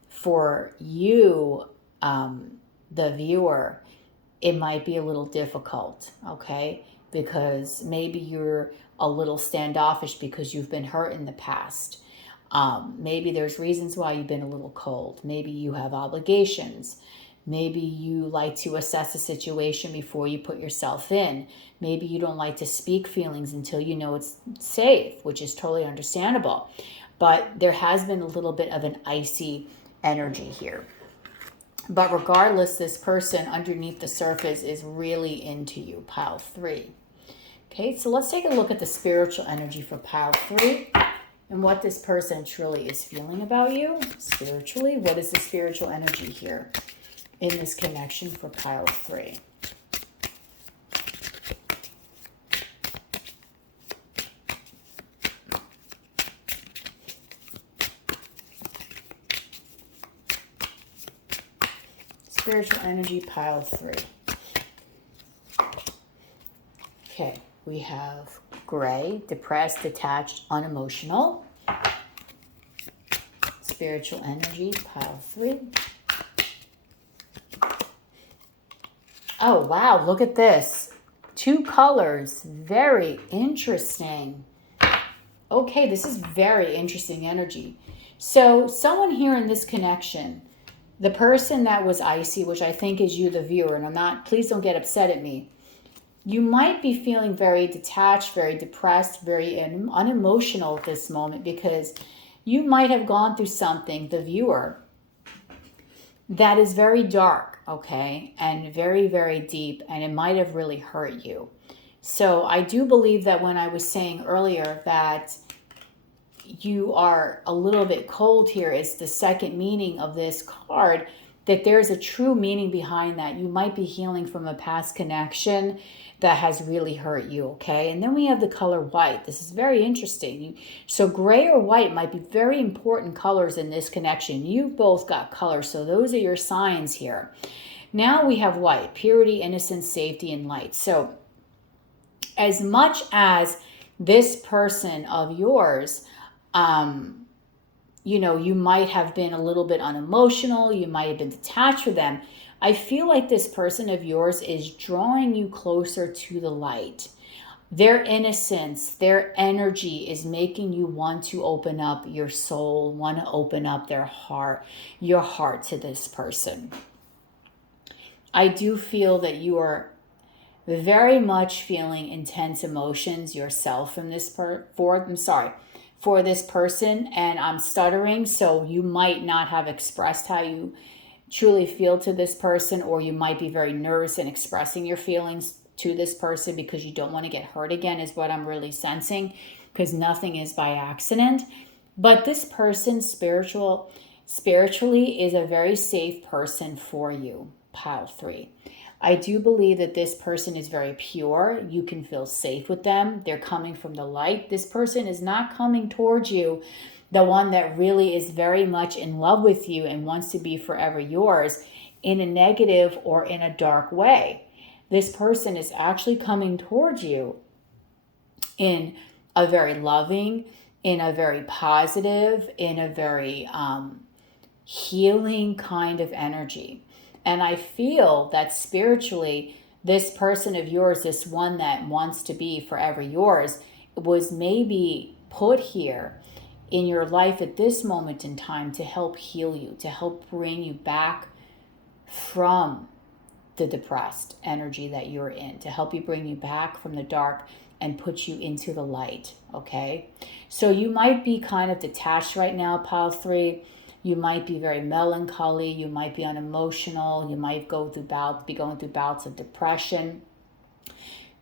for you, the viewer, it might be a little difficult, okay? Because maybe you're a little standoffish because you've been hurt in the past. Maybe there's reasons why you've been a little cold. Maybe you have obligations. Maybe you like to assess a situation before you put yourself in. Maybe you don't like to speak feelings until you know it's safe, which is totally understandable. But there has been a little bit of an icy energy here. But regardless, this person underneath the surface is really into you, pile 3. Okay, so let's take a look at the spiritual energy for pile 3 and what this person truly is feeling about you. Spiritually, what is the spiritual energy here in this connection for pile 3? Spiritual energy, pile 3. Okay, we have gray, depressed, detached, unemotional. Spiritual energy, pile 3. Oh, wow, look at this. 2 colors, very interesting. Okay, this is very interesting energy. So someone here in this connection, the person that was icy, which I think is you, the viewer, and please don't get upset at me. You might be feeling very detached, very depressed, very unemotional at this moment, because you might have gone through something, the viewer, that is very dark, okay, and very, very deep, and it might have really hurt you. So I do believe that when I was saying earlier that you are a little bit cold here, is the second meaning of this card, that there's a true meaning behind that. You might be healing from a past connection that has really hurt you, okay? And then we have the color white. This is very interesting. So gray or white might be very important colors in this connection. You've both got colors, so those are your signs here. Now we have white, purity, innocence, safety, and light. So as much as this person of yours, you might have been a little bit unemotional. You might have been detached from them. I feel like this person of yours is drawing you closer to the light. Their innocence, their energy is making you want to open up your soul, want to open up your heart to this person. I do feel that you are very much feeling intense emotions yourself from for this person, and I'm stuttering, so you might not have expressed how you truly feel to this person, or you might be very nervous in expressing your feelings to this person because you don't want to get hurt again, is what I'm really sensing, because nothing is by accident. But this person spiritually is a very safe person for you, pile 3. I do believe that this person is very pure. You can feel safe with them. They're coming from the light. This person is not coming towards you, the one that really is very much in love with you and wants to be forever yours, in a negative or in a dark way. This person is actually coming towards you in a very loving, in a very positive, in a very healing kind of energy. And I feel that spiritually, this person of yours, this one that wants to be forever yours, was maybe put here in your life at this moment in time to help heal you, to help bring you back from the depressed energy that you're in, to help you bring you back from the dark and put you into the light, okay? So you might be kind of detached right now, pile 3. You might be very melancholy. You might be unemotional. You might be going through bouts of depression.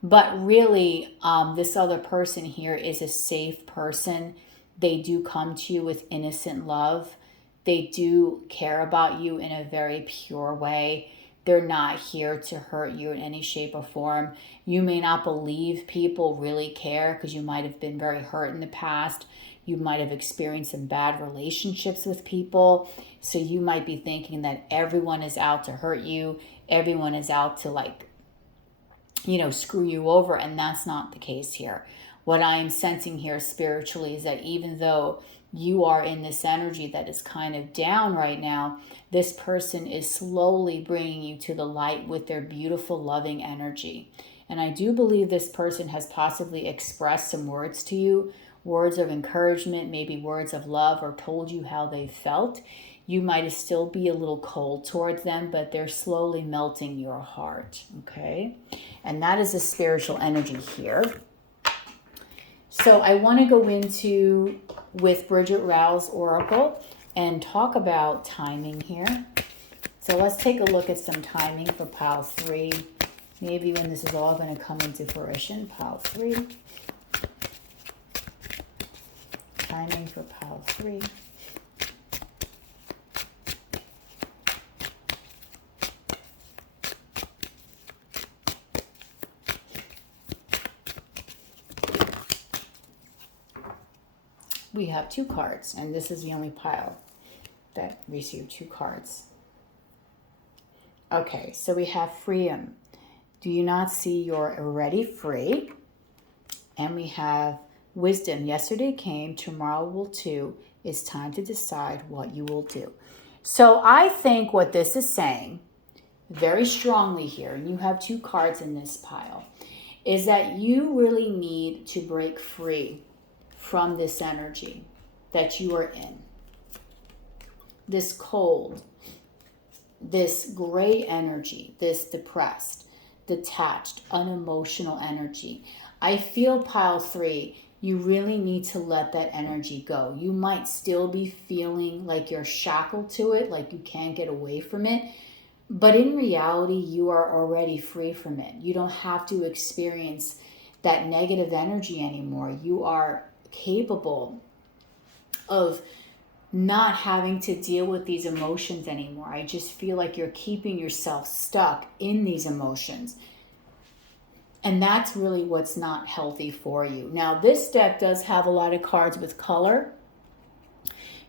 But really, this other person here is a safe person. They do come to you with innocent love. They do care about you in a very pure way. They're not here to hurt you in any shape or form. You may not believe people really care because you might have been very hurt in the past. You might have experienced some bad relationships with people. So you might be thinking that everyone is out to hurt you. Everyone is out to screw you over. And that's not the case here. What I am sensing here spiritually is that even though you are in this energy that is kind of down right now, this person is slowly bringing you to the light with their beautiful, loving energy. And I do believe this person has possibly expressed some words to you, words of encouragement, maybe words of love, or told you how they felt. You might still be a little cold towards them, but they're slowly melting your heart, okay? And that is the spiritual energy here. So I want to go into with Bridgette Rao's Oracle and talk about timing here. So let's take a look at some timing for pile 3. Maybe when this is all going to come into fruition, pile 3. Timing for pile 3. We have 2 cards, and this is the only pile that received 2 cards. Okay, so we have freedom. Do you not see you're already free? And we have wisdom. Yesterday came, tomorrow will too. It's time to decide what you will do. So I think what this is saying very strongly here, and you have 2 cards in this pile, is that you really need to break free from this energy that you are in. This cold, this gray energy, this depressed, detached, unemotional energy. I feel pile 3, you really need to let that energy go. You might still be feeling like you're shackled to it, like you can't get away from it. But in reality, you are already free from it. You don't have to experience that negative energy anymore. You are capable of not having to deal with these emotions anymore. I just feel like you're keeping yourself stuck in these emotions. And that's really what's not healthy for you. Now, this deck does have a lot of cards with color.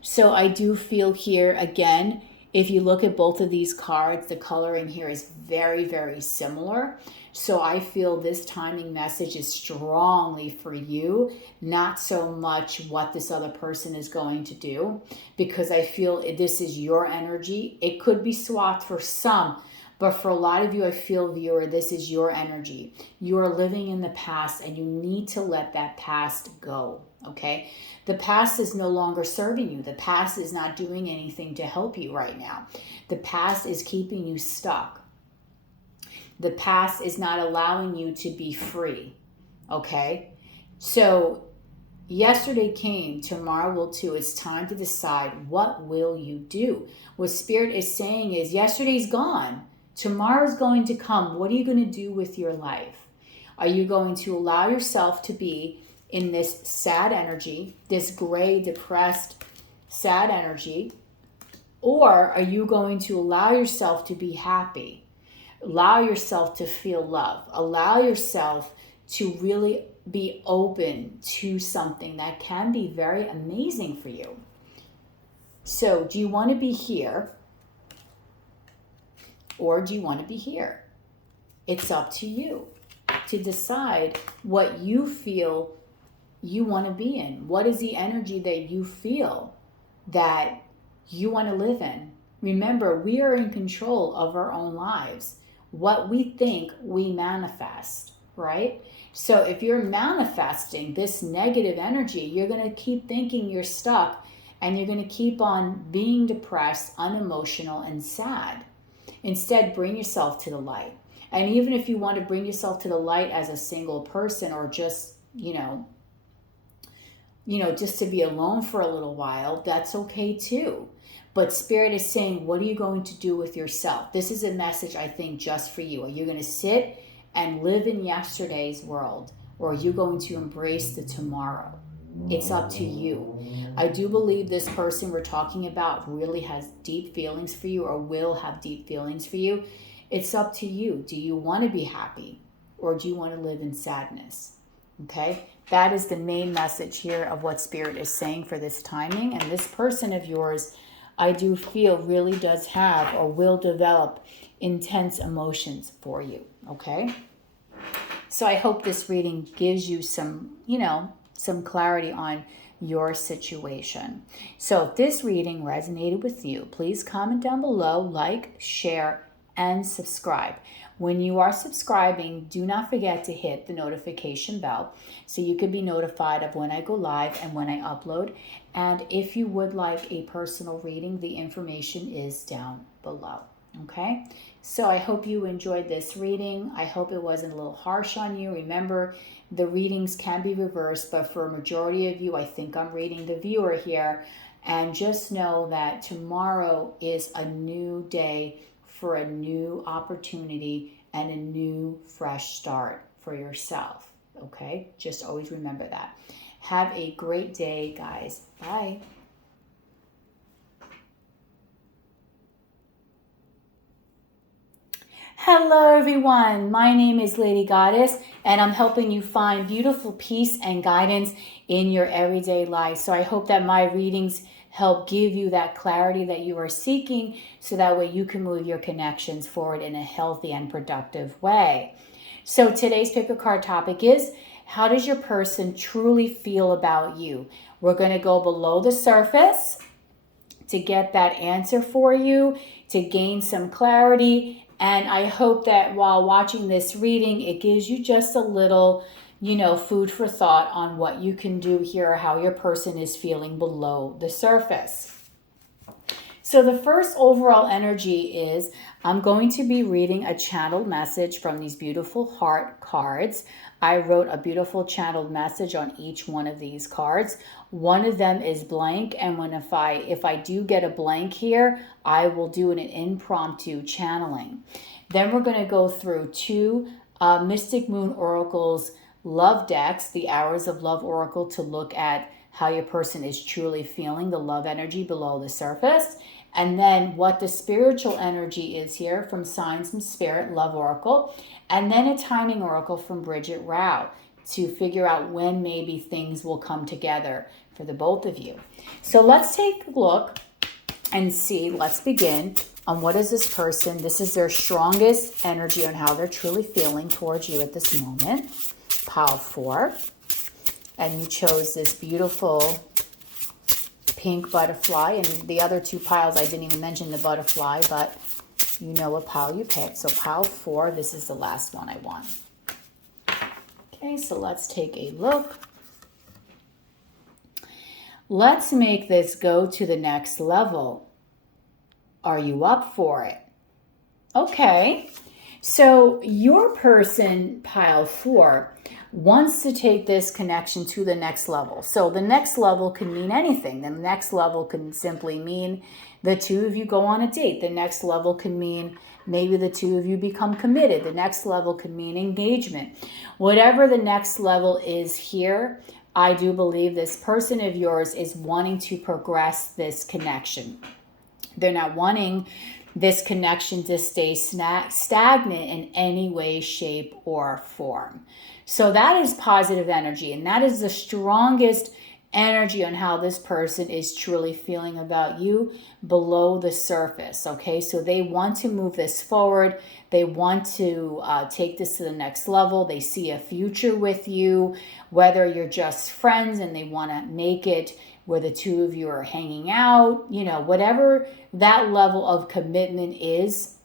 So I do feel here, again, If you look at both of these cards, the coloring here is very, very similar. So I feel this timing message is strongly for you, not so much what this other person is going to do, because I feel this is your energy. It could be swapped for some, but for a lot of you, I feel, viewer, this is your energy. You are living in the past and you need to let that past go, okay? The past is no longer serving you. The past is not doing anything to help you right now. The past is keeping you stuck. The past is not allowing you to be free, okay? So yesterday came, tomorrow will too. It's time to decide, what will you do? What Spirit is saying is, yesterday's gone. Tomorrow's going to come. What are you going to do with your life? Are you going to allow yourself to be in this sad energy, this gray, depressed, sad energy? Or are you going to allow yourself to be happy? Allow yourself to feel love. Allow yourself to really be open to something that can be very amazing for you. So do you want to be here? Or do you want to be here? It's up to you to decide what you feel you want to be in. What is the energy that you feel that you want to live in? Remember, we are in control of our own lives. What we think, we manifest, right? So if you're manifesting this negative energy, you're going to keep thinking you're stuck, and you're going to keep on being depressed, unemotional, and sad. Instead, bring yourself to the light. And even if you want to bring yourself to the light as a single person, or just, just to be alone for a little while, that's okay too. But Spirit is saying, what are you going to do with yourself? This is a message, I think, just for you. Are you going to sit and live in yesterday's world, or are you going to embrace the tomorrow? It's up to you. I do believe this person we're talking about really has deep feelings for you, or will have deep feelings for you. It's up to you. Do you want to be happy, or do you want to live in sadness? Okay? That is the main message here of what Spirit is saying for this timing. And this person of yours, I do feel, really does have or will develop intense emotions for you. Okay? So I hope this reading gives you some, some clarity on your situation. So if this reading resonated with you, please comment down below, like, share, and subscribe. When you are subscribing, do not forget to hit the notification bell so you can be notified of when I go live and when I upload. And if you would like a personal reading, the information is down below. Okay? So I hope you enjoyed this reading. I hope it wasn't a little harsh on you. Remember, the readings can be reversed, but for a majority of you, I think I'm reading the viewer here. And just know that tomorrow is a new day for a new opportunity and a new fresh start for yourself. Okay? Just always remember that. Have a great day, guys. Bye. Hello everyone, my name is Lady Goddess, and I'm helping you find beautiful peace and guidance in your everyday life. So I hope that my readings help give you that clarity that you are seeking, so that way you can move your connections forward in a healthy and productive way. So today's pick a card topic is, how does your person truly feel about you? We're going to go below the surface to get that answer for you, to gain some clarity. And I hope that while watching this reading, it gives you just a little, food for thought on what you can do here, or how your person is feeling below the surface. So the first overall energy is, I'm going to be reading a channeled message from these beautiful heart cards. I wrote a beautiful channeled message on each one of these cards. One of them is blank, and if I do get a blank here, I will do an impromptu channeling. Then we're going to go through two Mystic Moon Oracle's love decks, the Hours of Love Oracle, to look at how your person is truly feeling the love energy below the surface. And then what the spiritual energy is here from Signs from Spirit Love Oracle. And then a timing oracle from Bridgette Rao to figure out when maybe things will come together for the both of you. So let's take a look and see, let's begin on what is this person. This is their strongest energy on how they're truly feeling towards you at this moment. Pile 4. And you chose this beautiful pink butterfly. And the other 2 piles, I didn't even mention the butterfly, but you know what pile you picked. So pile 4, this is the last one I want. Okay, so let's take a look. Let's make this go to the next level. Are you up for it? Okay, so your person, pile 4, wants to take this connection to the next level. So the next level can mean anything. The next level can simply mean the 2 of you go on a date. The next level can mean maybe the 2 of you become committed. The next level can mean engagement. Whatever the next level is here, I do believe this person of yours is wanting to progress this connection. They're not wanting this connection to stay stagnant in any way, shape, or form. So that is positive energy, and that is the strongest energy on how this person is truly feeling about you below the surface, okay? So they want to move this forward. They want to take this to the next level. They see a future with you, whether you're just friends and they want to make it where the 2 of you are hanging out, you know, whatever that level of commitment is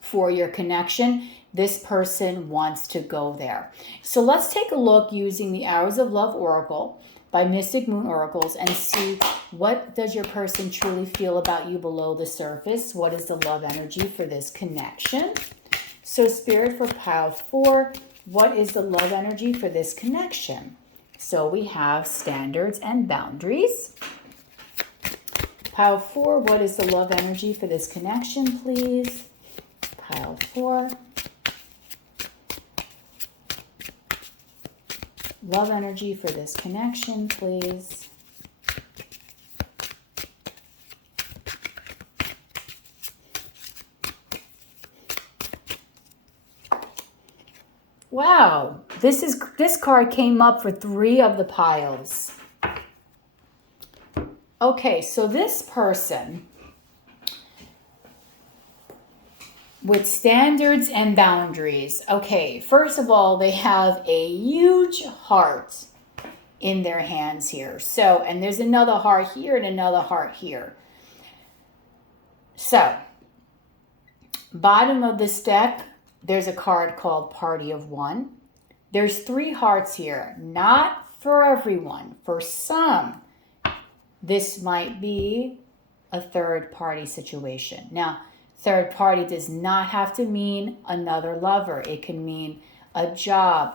for your connection, this person wants to go there. So let's take a look using the Hours of Love Oracle by Mystic Moon Oracles and see what does your person truly feel about you below the surface. What is the love energy for this connection? So Spirit, for pile 4, what is the love energy for this connection? So we have standards and boundaries. Pile 4, what is the love energy for this connection, please? Pile 4. Love energy for this connection, please. Wow, this card came up for 3 of the piles. Okay, so this person with standards and boundaries. Okay, first of all, they have a huge heart in their hands here. So, and there's another heart here and another heart here. So, bottom of this deck, there's a card called Party of One. There's 3 hearts here. Not for everyone. For some, this might be a third party situation. Now, third party does not have to mean another lover. It can mean a job,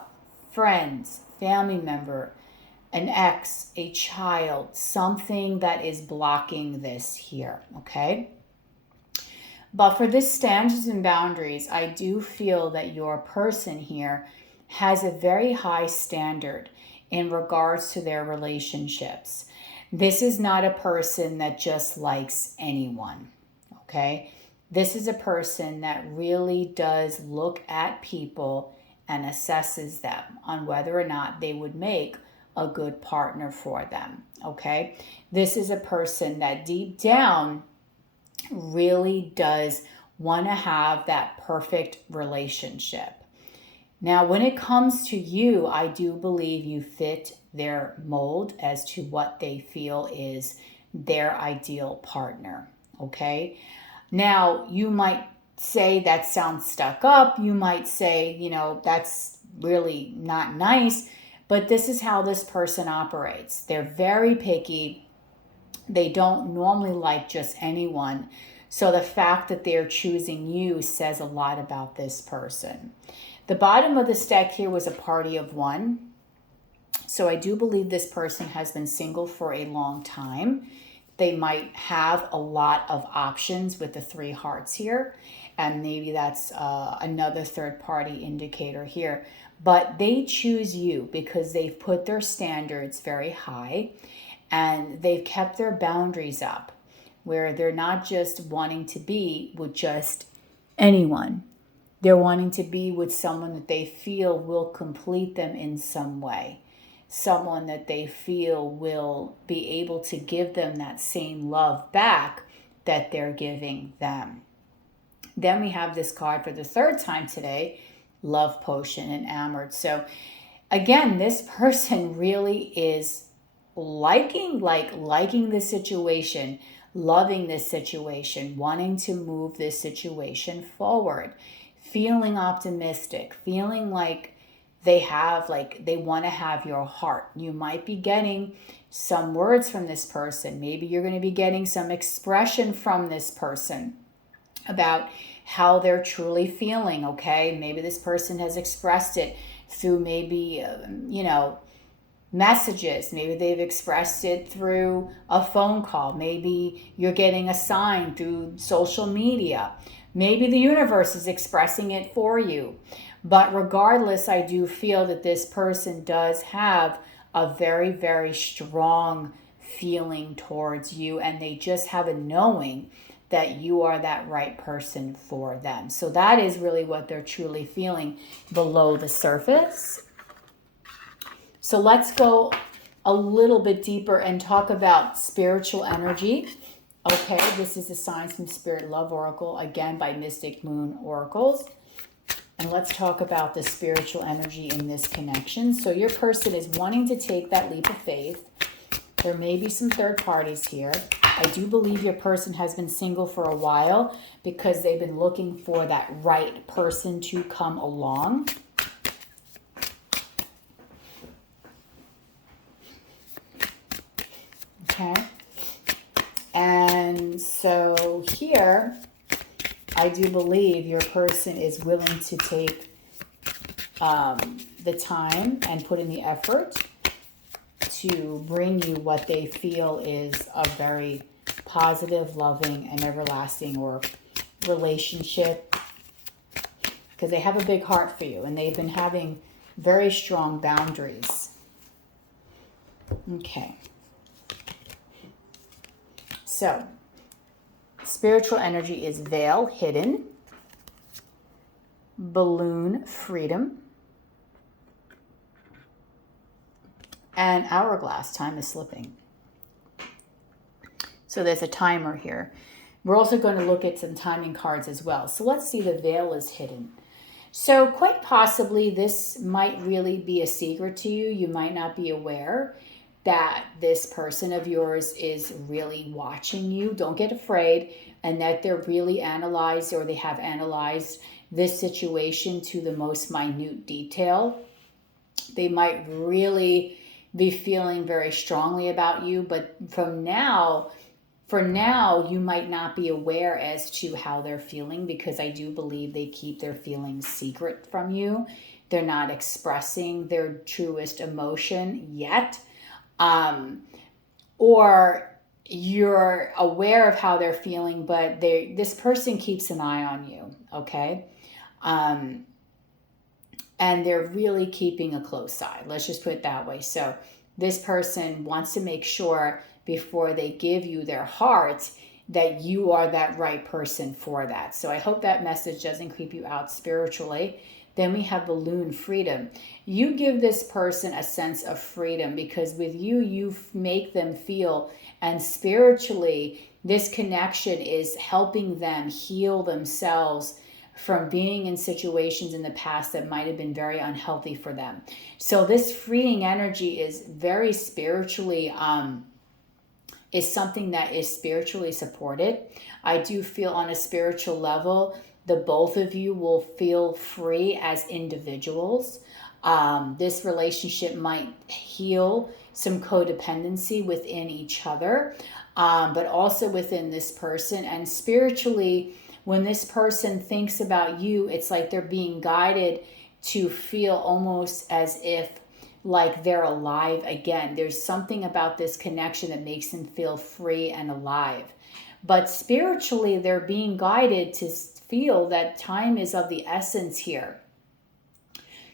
friends, family member, an ex, a child, something that is blocking this here, okay? But for this standards and boundaries, I do feel that your person here has a very high standard in regards to their relationships. This is not a person that just likes anyone, okay? This is a person that really does look at people and assesses them on whether or not they would make a good partner for them, okay? This is a person that deep down really does want to have that perfect relationship. Now, when it comes to you, I do believe you fit their mold as to what they feel is their ideal partner, okay? Now, you might say that sounds stuck up. You might say, you know, that's really not nice, but this is how this person operates. They're very picky. They don't normally like just anyone. So the fact that they're choosing you says a lot about this person. The bottom of the deck here was a Party of One. So I do believe this person has been single for a long time. They might have a lot of options with the 3 hearts here. And maybe that's another third party indicator here. But they choose you because they've put their standards very high. And they've kept their boundaries up where they're not just wanting to be with just anyone. They're wanting to be with someone that they feel will complete them in some way. Someone that they feel will be able to give them that same love back that they're giving them. Then we have this card for the third time today, Love Potion and Enamored. So again, this person really is liking the situation, loving this situation, wanting to move this situation forward, feeling optimistic, feeling like they want to have your heart. You might be getting some words from this person. Maybe you're going to be getting some expression from this person about how they're truly feeling, okay? Maybe this person has expressed it through maybe, messages. Maybe they've expressed it through a phone call. Maybe you're getting a sign through social media. Maybe the universe is expressing it for you. But regardless, I do feel that this person does have a very, very strong feeling towards you, and they just have a knowing that you are that right person for them. So that is really what they're truly feeling below the surface. So let's go a little bit deeper and talk about spiritual energy. Okay, this is the Signs from Spirit Love Oracle, again by Mystic Moon Oracles. And let's talk about the spiritual energy in this connection. So your person is wanting to take that leap of faith. There may be some third parties here. I do believe your person has been single for a while because they've been looking for that right person to come along. Okay. And so here, I do believe your person is willing to take the time and put in the effort to bring you what they feel is a very positive, loving, and everlasting or relationship, because they have a big heart for you and they've been having very strong boundaries. Okay. So, spiritual energy is veil, hidden, balloon, freedom, and hourglass, time is slipping. So there's a timer here. We're also going to look at some timing cards as well. So let's see, the veil is hidden. So quite possibly this might really be a secret to you. You might not be aware that this person of yours is really watching you. Don't get afraid, and that they're really analyzed, or they have analyzed this situation to the most minute detail. They might really be feeling very strongly about you, but for now, you might not be aware as to how they're feeling, because I do believe they keep their feelings secret from you. They're not expressing their truest emotion yet. Or you're aware of how they're feeling, but this person keeps an eye on you, okay? And they're really keeping a close eye. Let's just put it that way. So this person wants to make sure before they give you their heart that you are that right person for that. So I hope that message doesn't creep you out spiritually. Then we have balloon, freedom. You give this person a sense of freedom, because with you, you make them feel, and spiritually, this connection is helping them heal themselves from being in situations in the past that might have been very unhealthy for them. So this freeing energy is very spiritually, is something that is spiritually supported. I do feel on a spiritual level, the both of you will feel free as individuals. This relationship might heal some codependency within each other, but also within this person. And spiritually, when this person thinks about you, it's like they're being guided to feel almost as if like they're alive again. There's something about this connection that makes them feel free and alive. But spiritually, they're being guided to feel that time is of the essence here.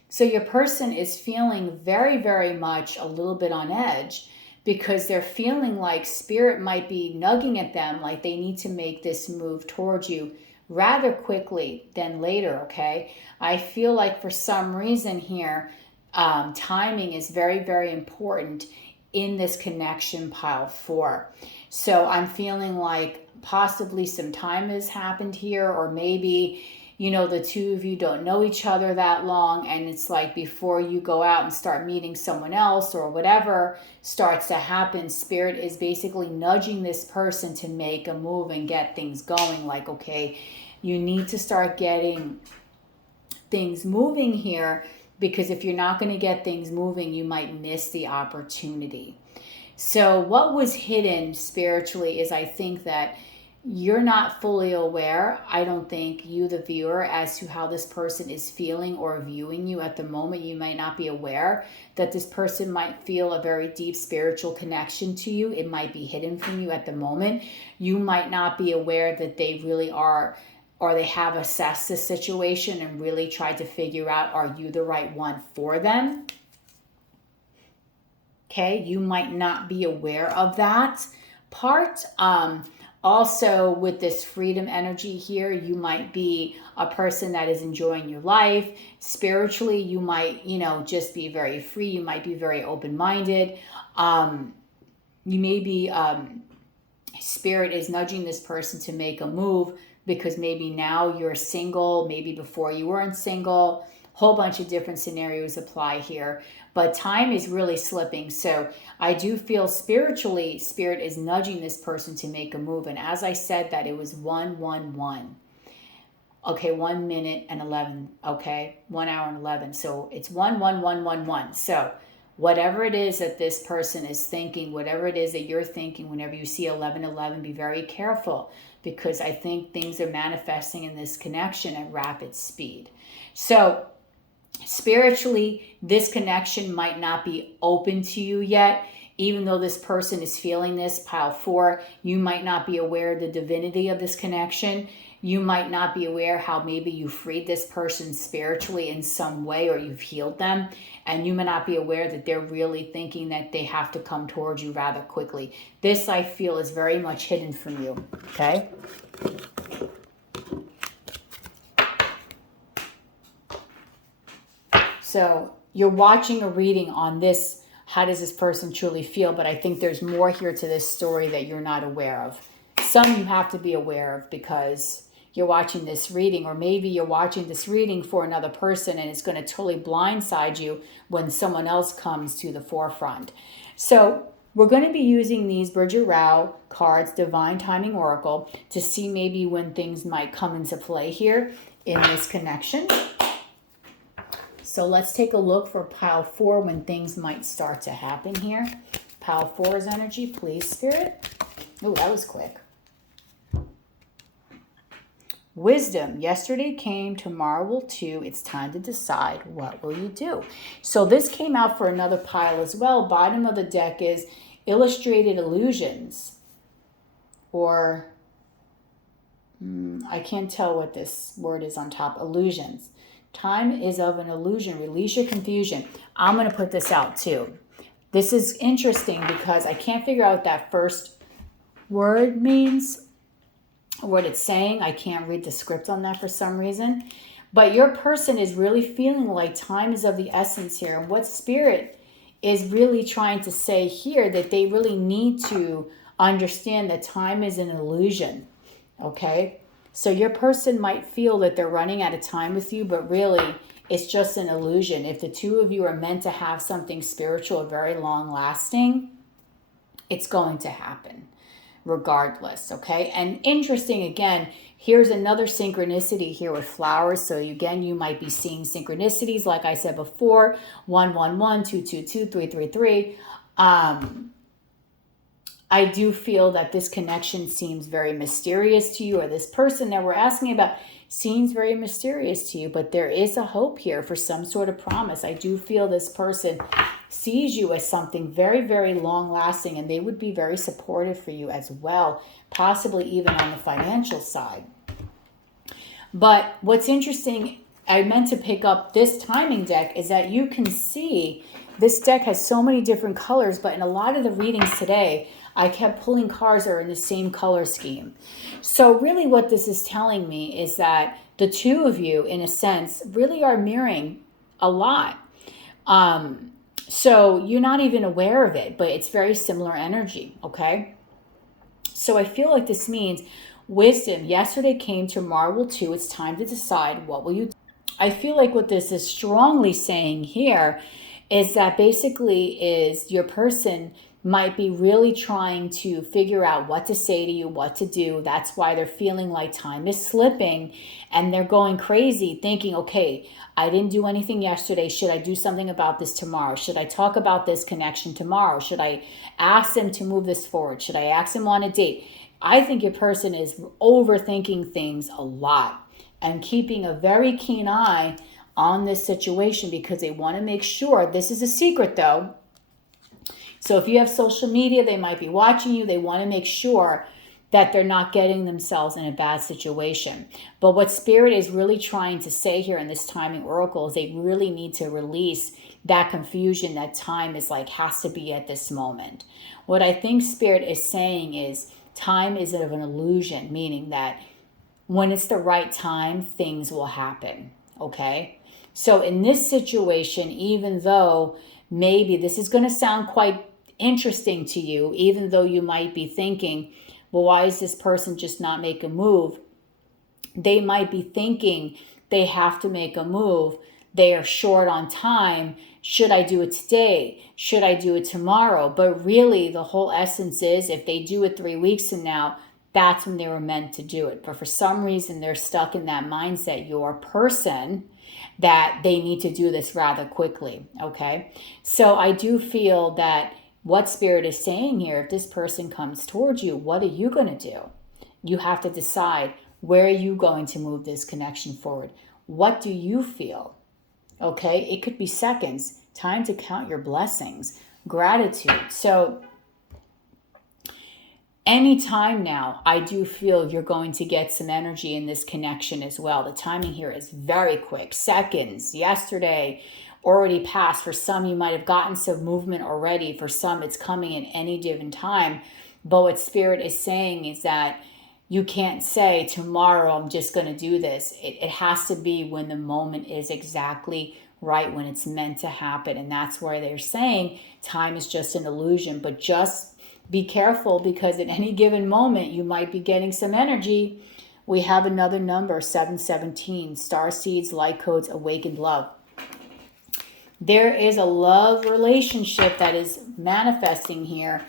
So your person is feeling very, very much a little bit on edge, because they're feeling like spirit might be nugging at them, like they need to make this move towards you rather quickly than later, okay? I feel like for some reason here, timing is very, very important in this connection pile 4. So I'm feeling like possibly some time has happened here, or maybe, you know, the two of you don't know each other that long, and it's like before you go out and start meeting someone else or whatever starts to happen, Spirit is basically nudging this person to make a move and get things going. Like, okay, you need to start getting things moving here, because if you're not going to get things moving, you might miss the opportunity. So what was hidden spiritually is, I think that you're not fully aware, I don't think, you the viewer, as to how this person is feeling or viewing you at the moment. You might not be aware that this person might feel a very deep spiritual connection to you. It might be hidden from you at the moment. You might not be aware that they really are, or they have assessed the situation and really tried to figure out, are you the right one for them? Okay, you might not be aware of that part. Also, with this freedom energy here, you might be a person that is enjoying your life. Spiritually, you might, you know, just be very free. You might be very open-minded. You may be, Spirit is nudging this person to make a move, because maybe now you're single, maybe before you weren't single. Whole bunch of different scenarios apply here, but time is really slipping. So I do feel spiritually, Spirit is nudging this person to make a move. And as I said, that it was 111. Okay, 1 minute and 11. Okay, 1 hour and 11. So it's 11111. So whatever it is that this person is thinking, whatever it is that you're thinking, whenever you see 1111, be very careful, because I think things are manifesting in this connection at rapid speed. So spiritually, this connection might not be open to you yet. Even though this person is feeling this, pile 4, you might not be aware of the divinity of this connection. You might not be aware how maybe you freed this person spiritually in some way, or you've healed them. And you may not be aware that they're really thinking that they have to come towards you rather quickly. This, I feel, is very much hidden from you, okay? So you're watching a reading on this. How does this person truly feel? But I think there's more here to this story that you're not aware of. Some you have to be aware of, because you're watching this reading, or maybe you're watching this reading for another person, and it's going to totally blindside you when someone else comes to the forefront. So we're going to be using these Bridgette cards, Divine Timing Oracle, to see maybe when things might come into play here in this connection. So let's take a look for pile 4 when things might start to happen here. Pile 4's energy, please, Spirit. Oh, that was quick. Wisdom, yesterday came, tomorrow will too. It's time to decide, what will you do? So this came out for another pile as well. Bottom of the deck is illustrated illusions, or I can't tell what this word is on top. Illusions. Time is of an illusion. Release your confusion. I'm going to put this out too. This is interesting because I can't figure out what that first word means, what it's saying. I can't read the script on that for some reason. But your person is really feeling like time is of the essence here. And what Spirit is really trying to say here, that they really need to understand that time is an illusion. Okay? So your person might feel that they're running out of time with you, but really it's just an illusion. If the two of you are meant to have something spiritual, very long lasting, it's going to happen regardless, okay? And interesting, again, here's another synchronicity here with flowers. So again, you might be seeing synchronicities, like I said before, 111, 222, 333. I do feel that this connection seems very mysterious to you, or this person that we're asking about seems very mysterious to you, but there is a hope here for some sort of promise. I do feel this person sees you as something very, very long lasting, and they would be very supportive for you as well, possibly even on the financial side. But what's interesting, I meant to pick up this timing deck, is that you can see this deck has so many different colors, but in a lot of the readings today, I kept pulling cards that are in the same color scheme. So really what this is telling me is that the two of you, in a sense, really are mirroring a lot. So you're not even aware of it, but it's very similar energy, okay? So I feel like this means wisdom. Yesterday came, tomorrow will too. It's time to decide what will you do. I feel like what this is strongly saying here is that basically is your person might be really trying to figure out what to say to you, what to do. That's why they're feeling like time is slipping and they're going crazy thinking, okay, I didn't do anything yesterday. Should I do something about this tomorrow? Should I talk about this connection tomorrow? Should I ask them to move this forward? Should I ask them on a date? I think your person is overthinking things a lot and keeping a very keen eye on this situation because they want to make sure, this is a secret though. So if you have social media, they might be watching you. They want to make sure that they're not getting themselves in a bad situation. But what Spirit is really trying to say here in this timing oracle is they really need to release that confusion that time is like, has to be at this moment. What I think Spirit is saying is time is of an illusion, meaning that when it's the right time, things will happen, okay? So in this situation, even though maybe this is going to sound quite interesting to you, even though you might be thinking, well, why is this person just not make a move? They might be thinking they have to make a move. They are short on time. Should I do it today? Should I do it tomorrow? But really, the whole essence is if they do it 3 weeks from now, that's when they were meant to do it. But for some reason, they're stuck in that mindset, your person, that they need to do this rather quickly, okay? So I do feel that what Spirit is saying here, if this person comes towards you, what are you going to do? You have to decide, where are you going to move this connection forward? What do you feel? Okay, it could be seconds. Time to count your blessings. Gratitude. So anytime now, I do feel you're going to get some energy in this connection as well. The timing here is very quick. Seconds. Yesterday already passed. For some, you might have gotten some movement already. For some, it's coming at any given time. But what Spirit is saying is that you can't say, tomorrow I'm just going to do this. It has to be when the moment is exactly right, when it's meant to happen. And that's where they're saying time is just an illusion. But just be careful, because at any given moment, you might be getting some energy. We have another number, 717, star seeds, light codes, awakened love. There is a love relationship that is manifesting here.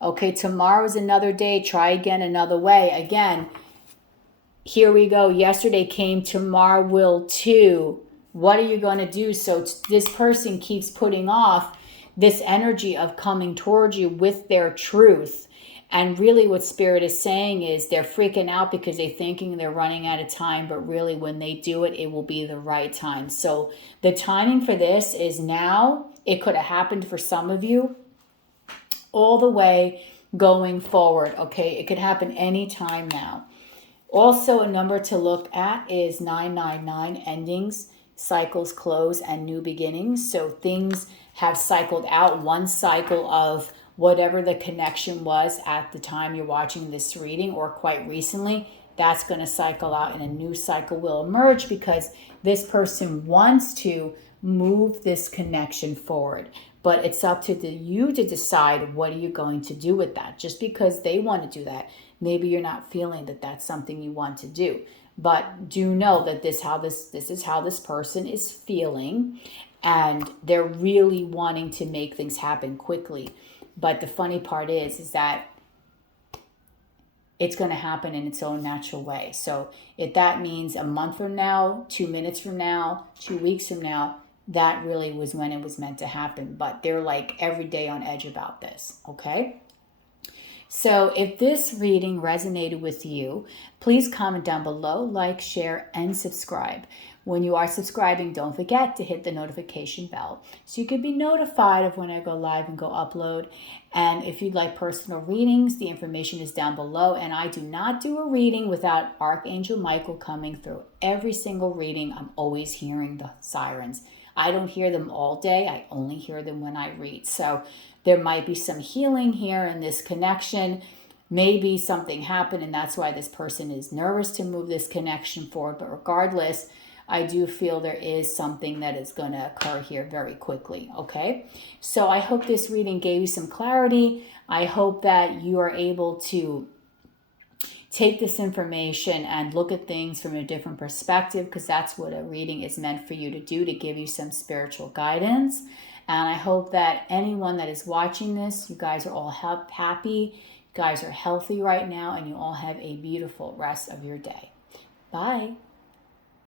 Okay, tomorrow is another day. Try again another way. Again, here we go. Yesterday came, tomorrow will too. What are you going to do? So this person keeps putting off this energy of coming towards you with their truth. And really what Spirit is saying is they're freaking out because they're thinking they're running out of time. But really when they do it, it will be the right time. So the timing for this is now. It could have happened for some of you all the way going forward. Okay, it could happen anytime now. Also, a number to look at is 999, endings, cycles close, and new beginnings. So things have cycled out. One cycle of whatever the connection was at the time you're watching this reading, or quite recently, that's going to cycle out and a new cycle will emerge because this person wants to move this connection forward. But it's up to you to decide, what are you going to do with that? Just because they want to do that, maybe you're not feeling that that's something you want to do. But do know that this is how this person is feeling, and they're really wanting to make things happen quickly. But the funny part is that it's going to happen in its own natural way. So if that means a month from now, 2 minutes from now, 2 weeks from now, that really was when it was meant to happen. But they're like every day on edge about this, okay? So if this reading resonated with you, please comment down below, like, share, and subscribe. When you are subscribing, don't forget to hit the notification bell so you can be notified of when I go live and go upload. And if you'd like personal readings, the information is down below. And I do not do a reading without Archangel Michael coming through. Every single reading, I'm always hearing the sirens. I don't hear them all day. I only hear them when I read. So there might be some healing here in this connection. Maybe something happened and that's why this person is nervous to move this connection forward. But regardless, I do feel there is something that is going to occur here very quickly, okay? So I hope this reading gave you some clarity. I hope that you are able to take this information and look at things from a different perspective, because that's what a reading is meant for you to do, to give you some spiritual guidance. And I hope that anyone that is watching this, you guys are all happy, you guys are healthy right now, and you all have a beautiful rest of your day. Bye.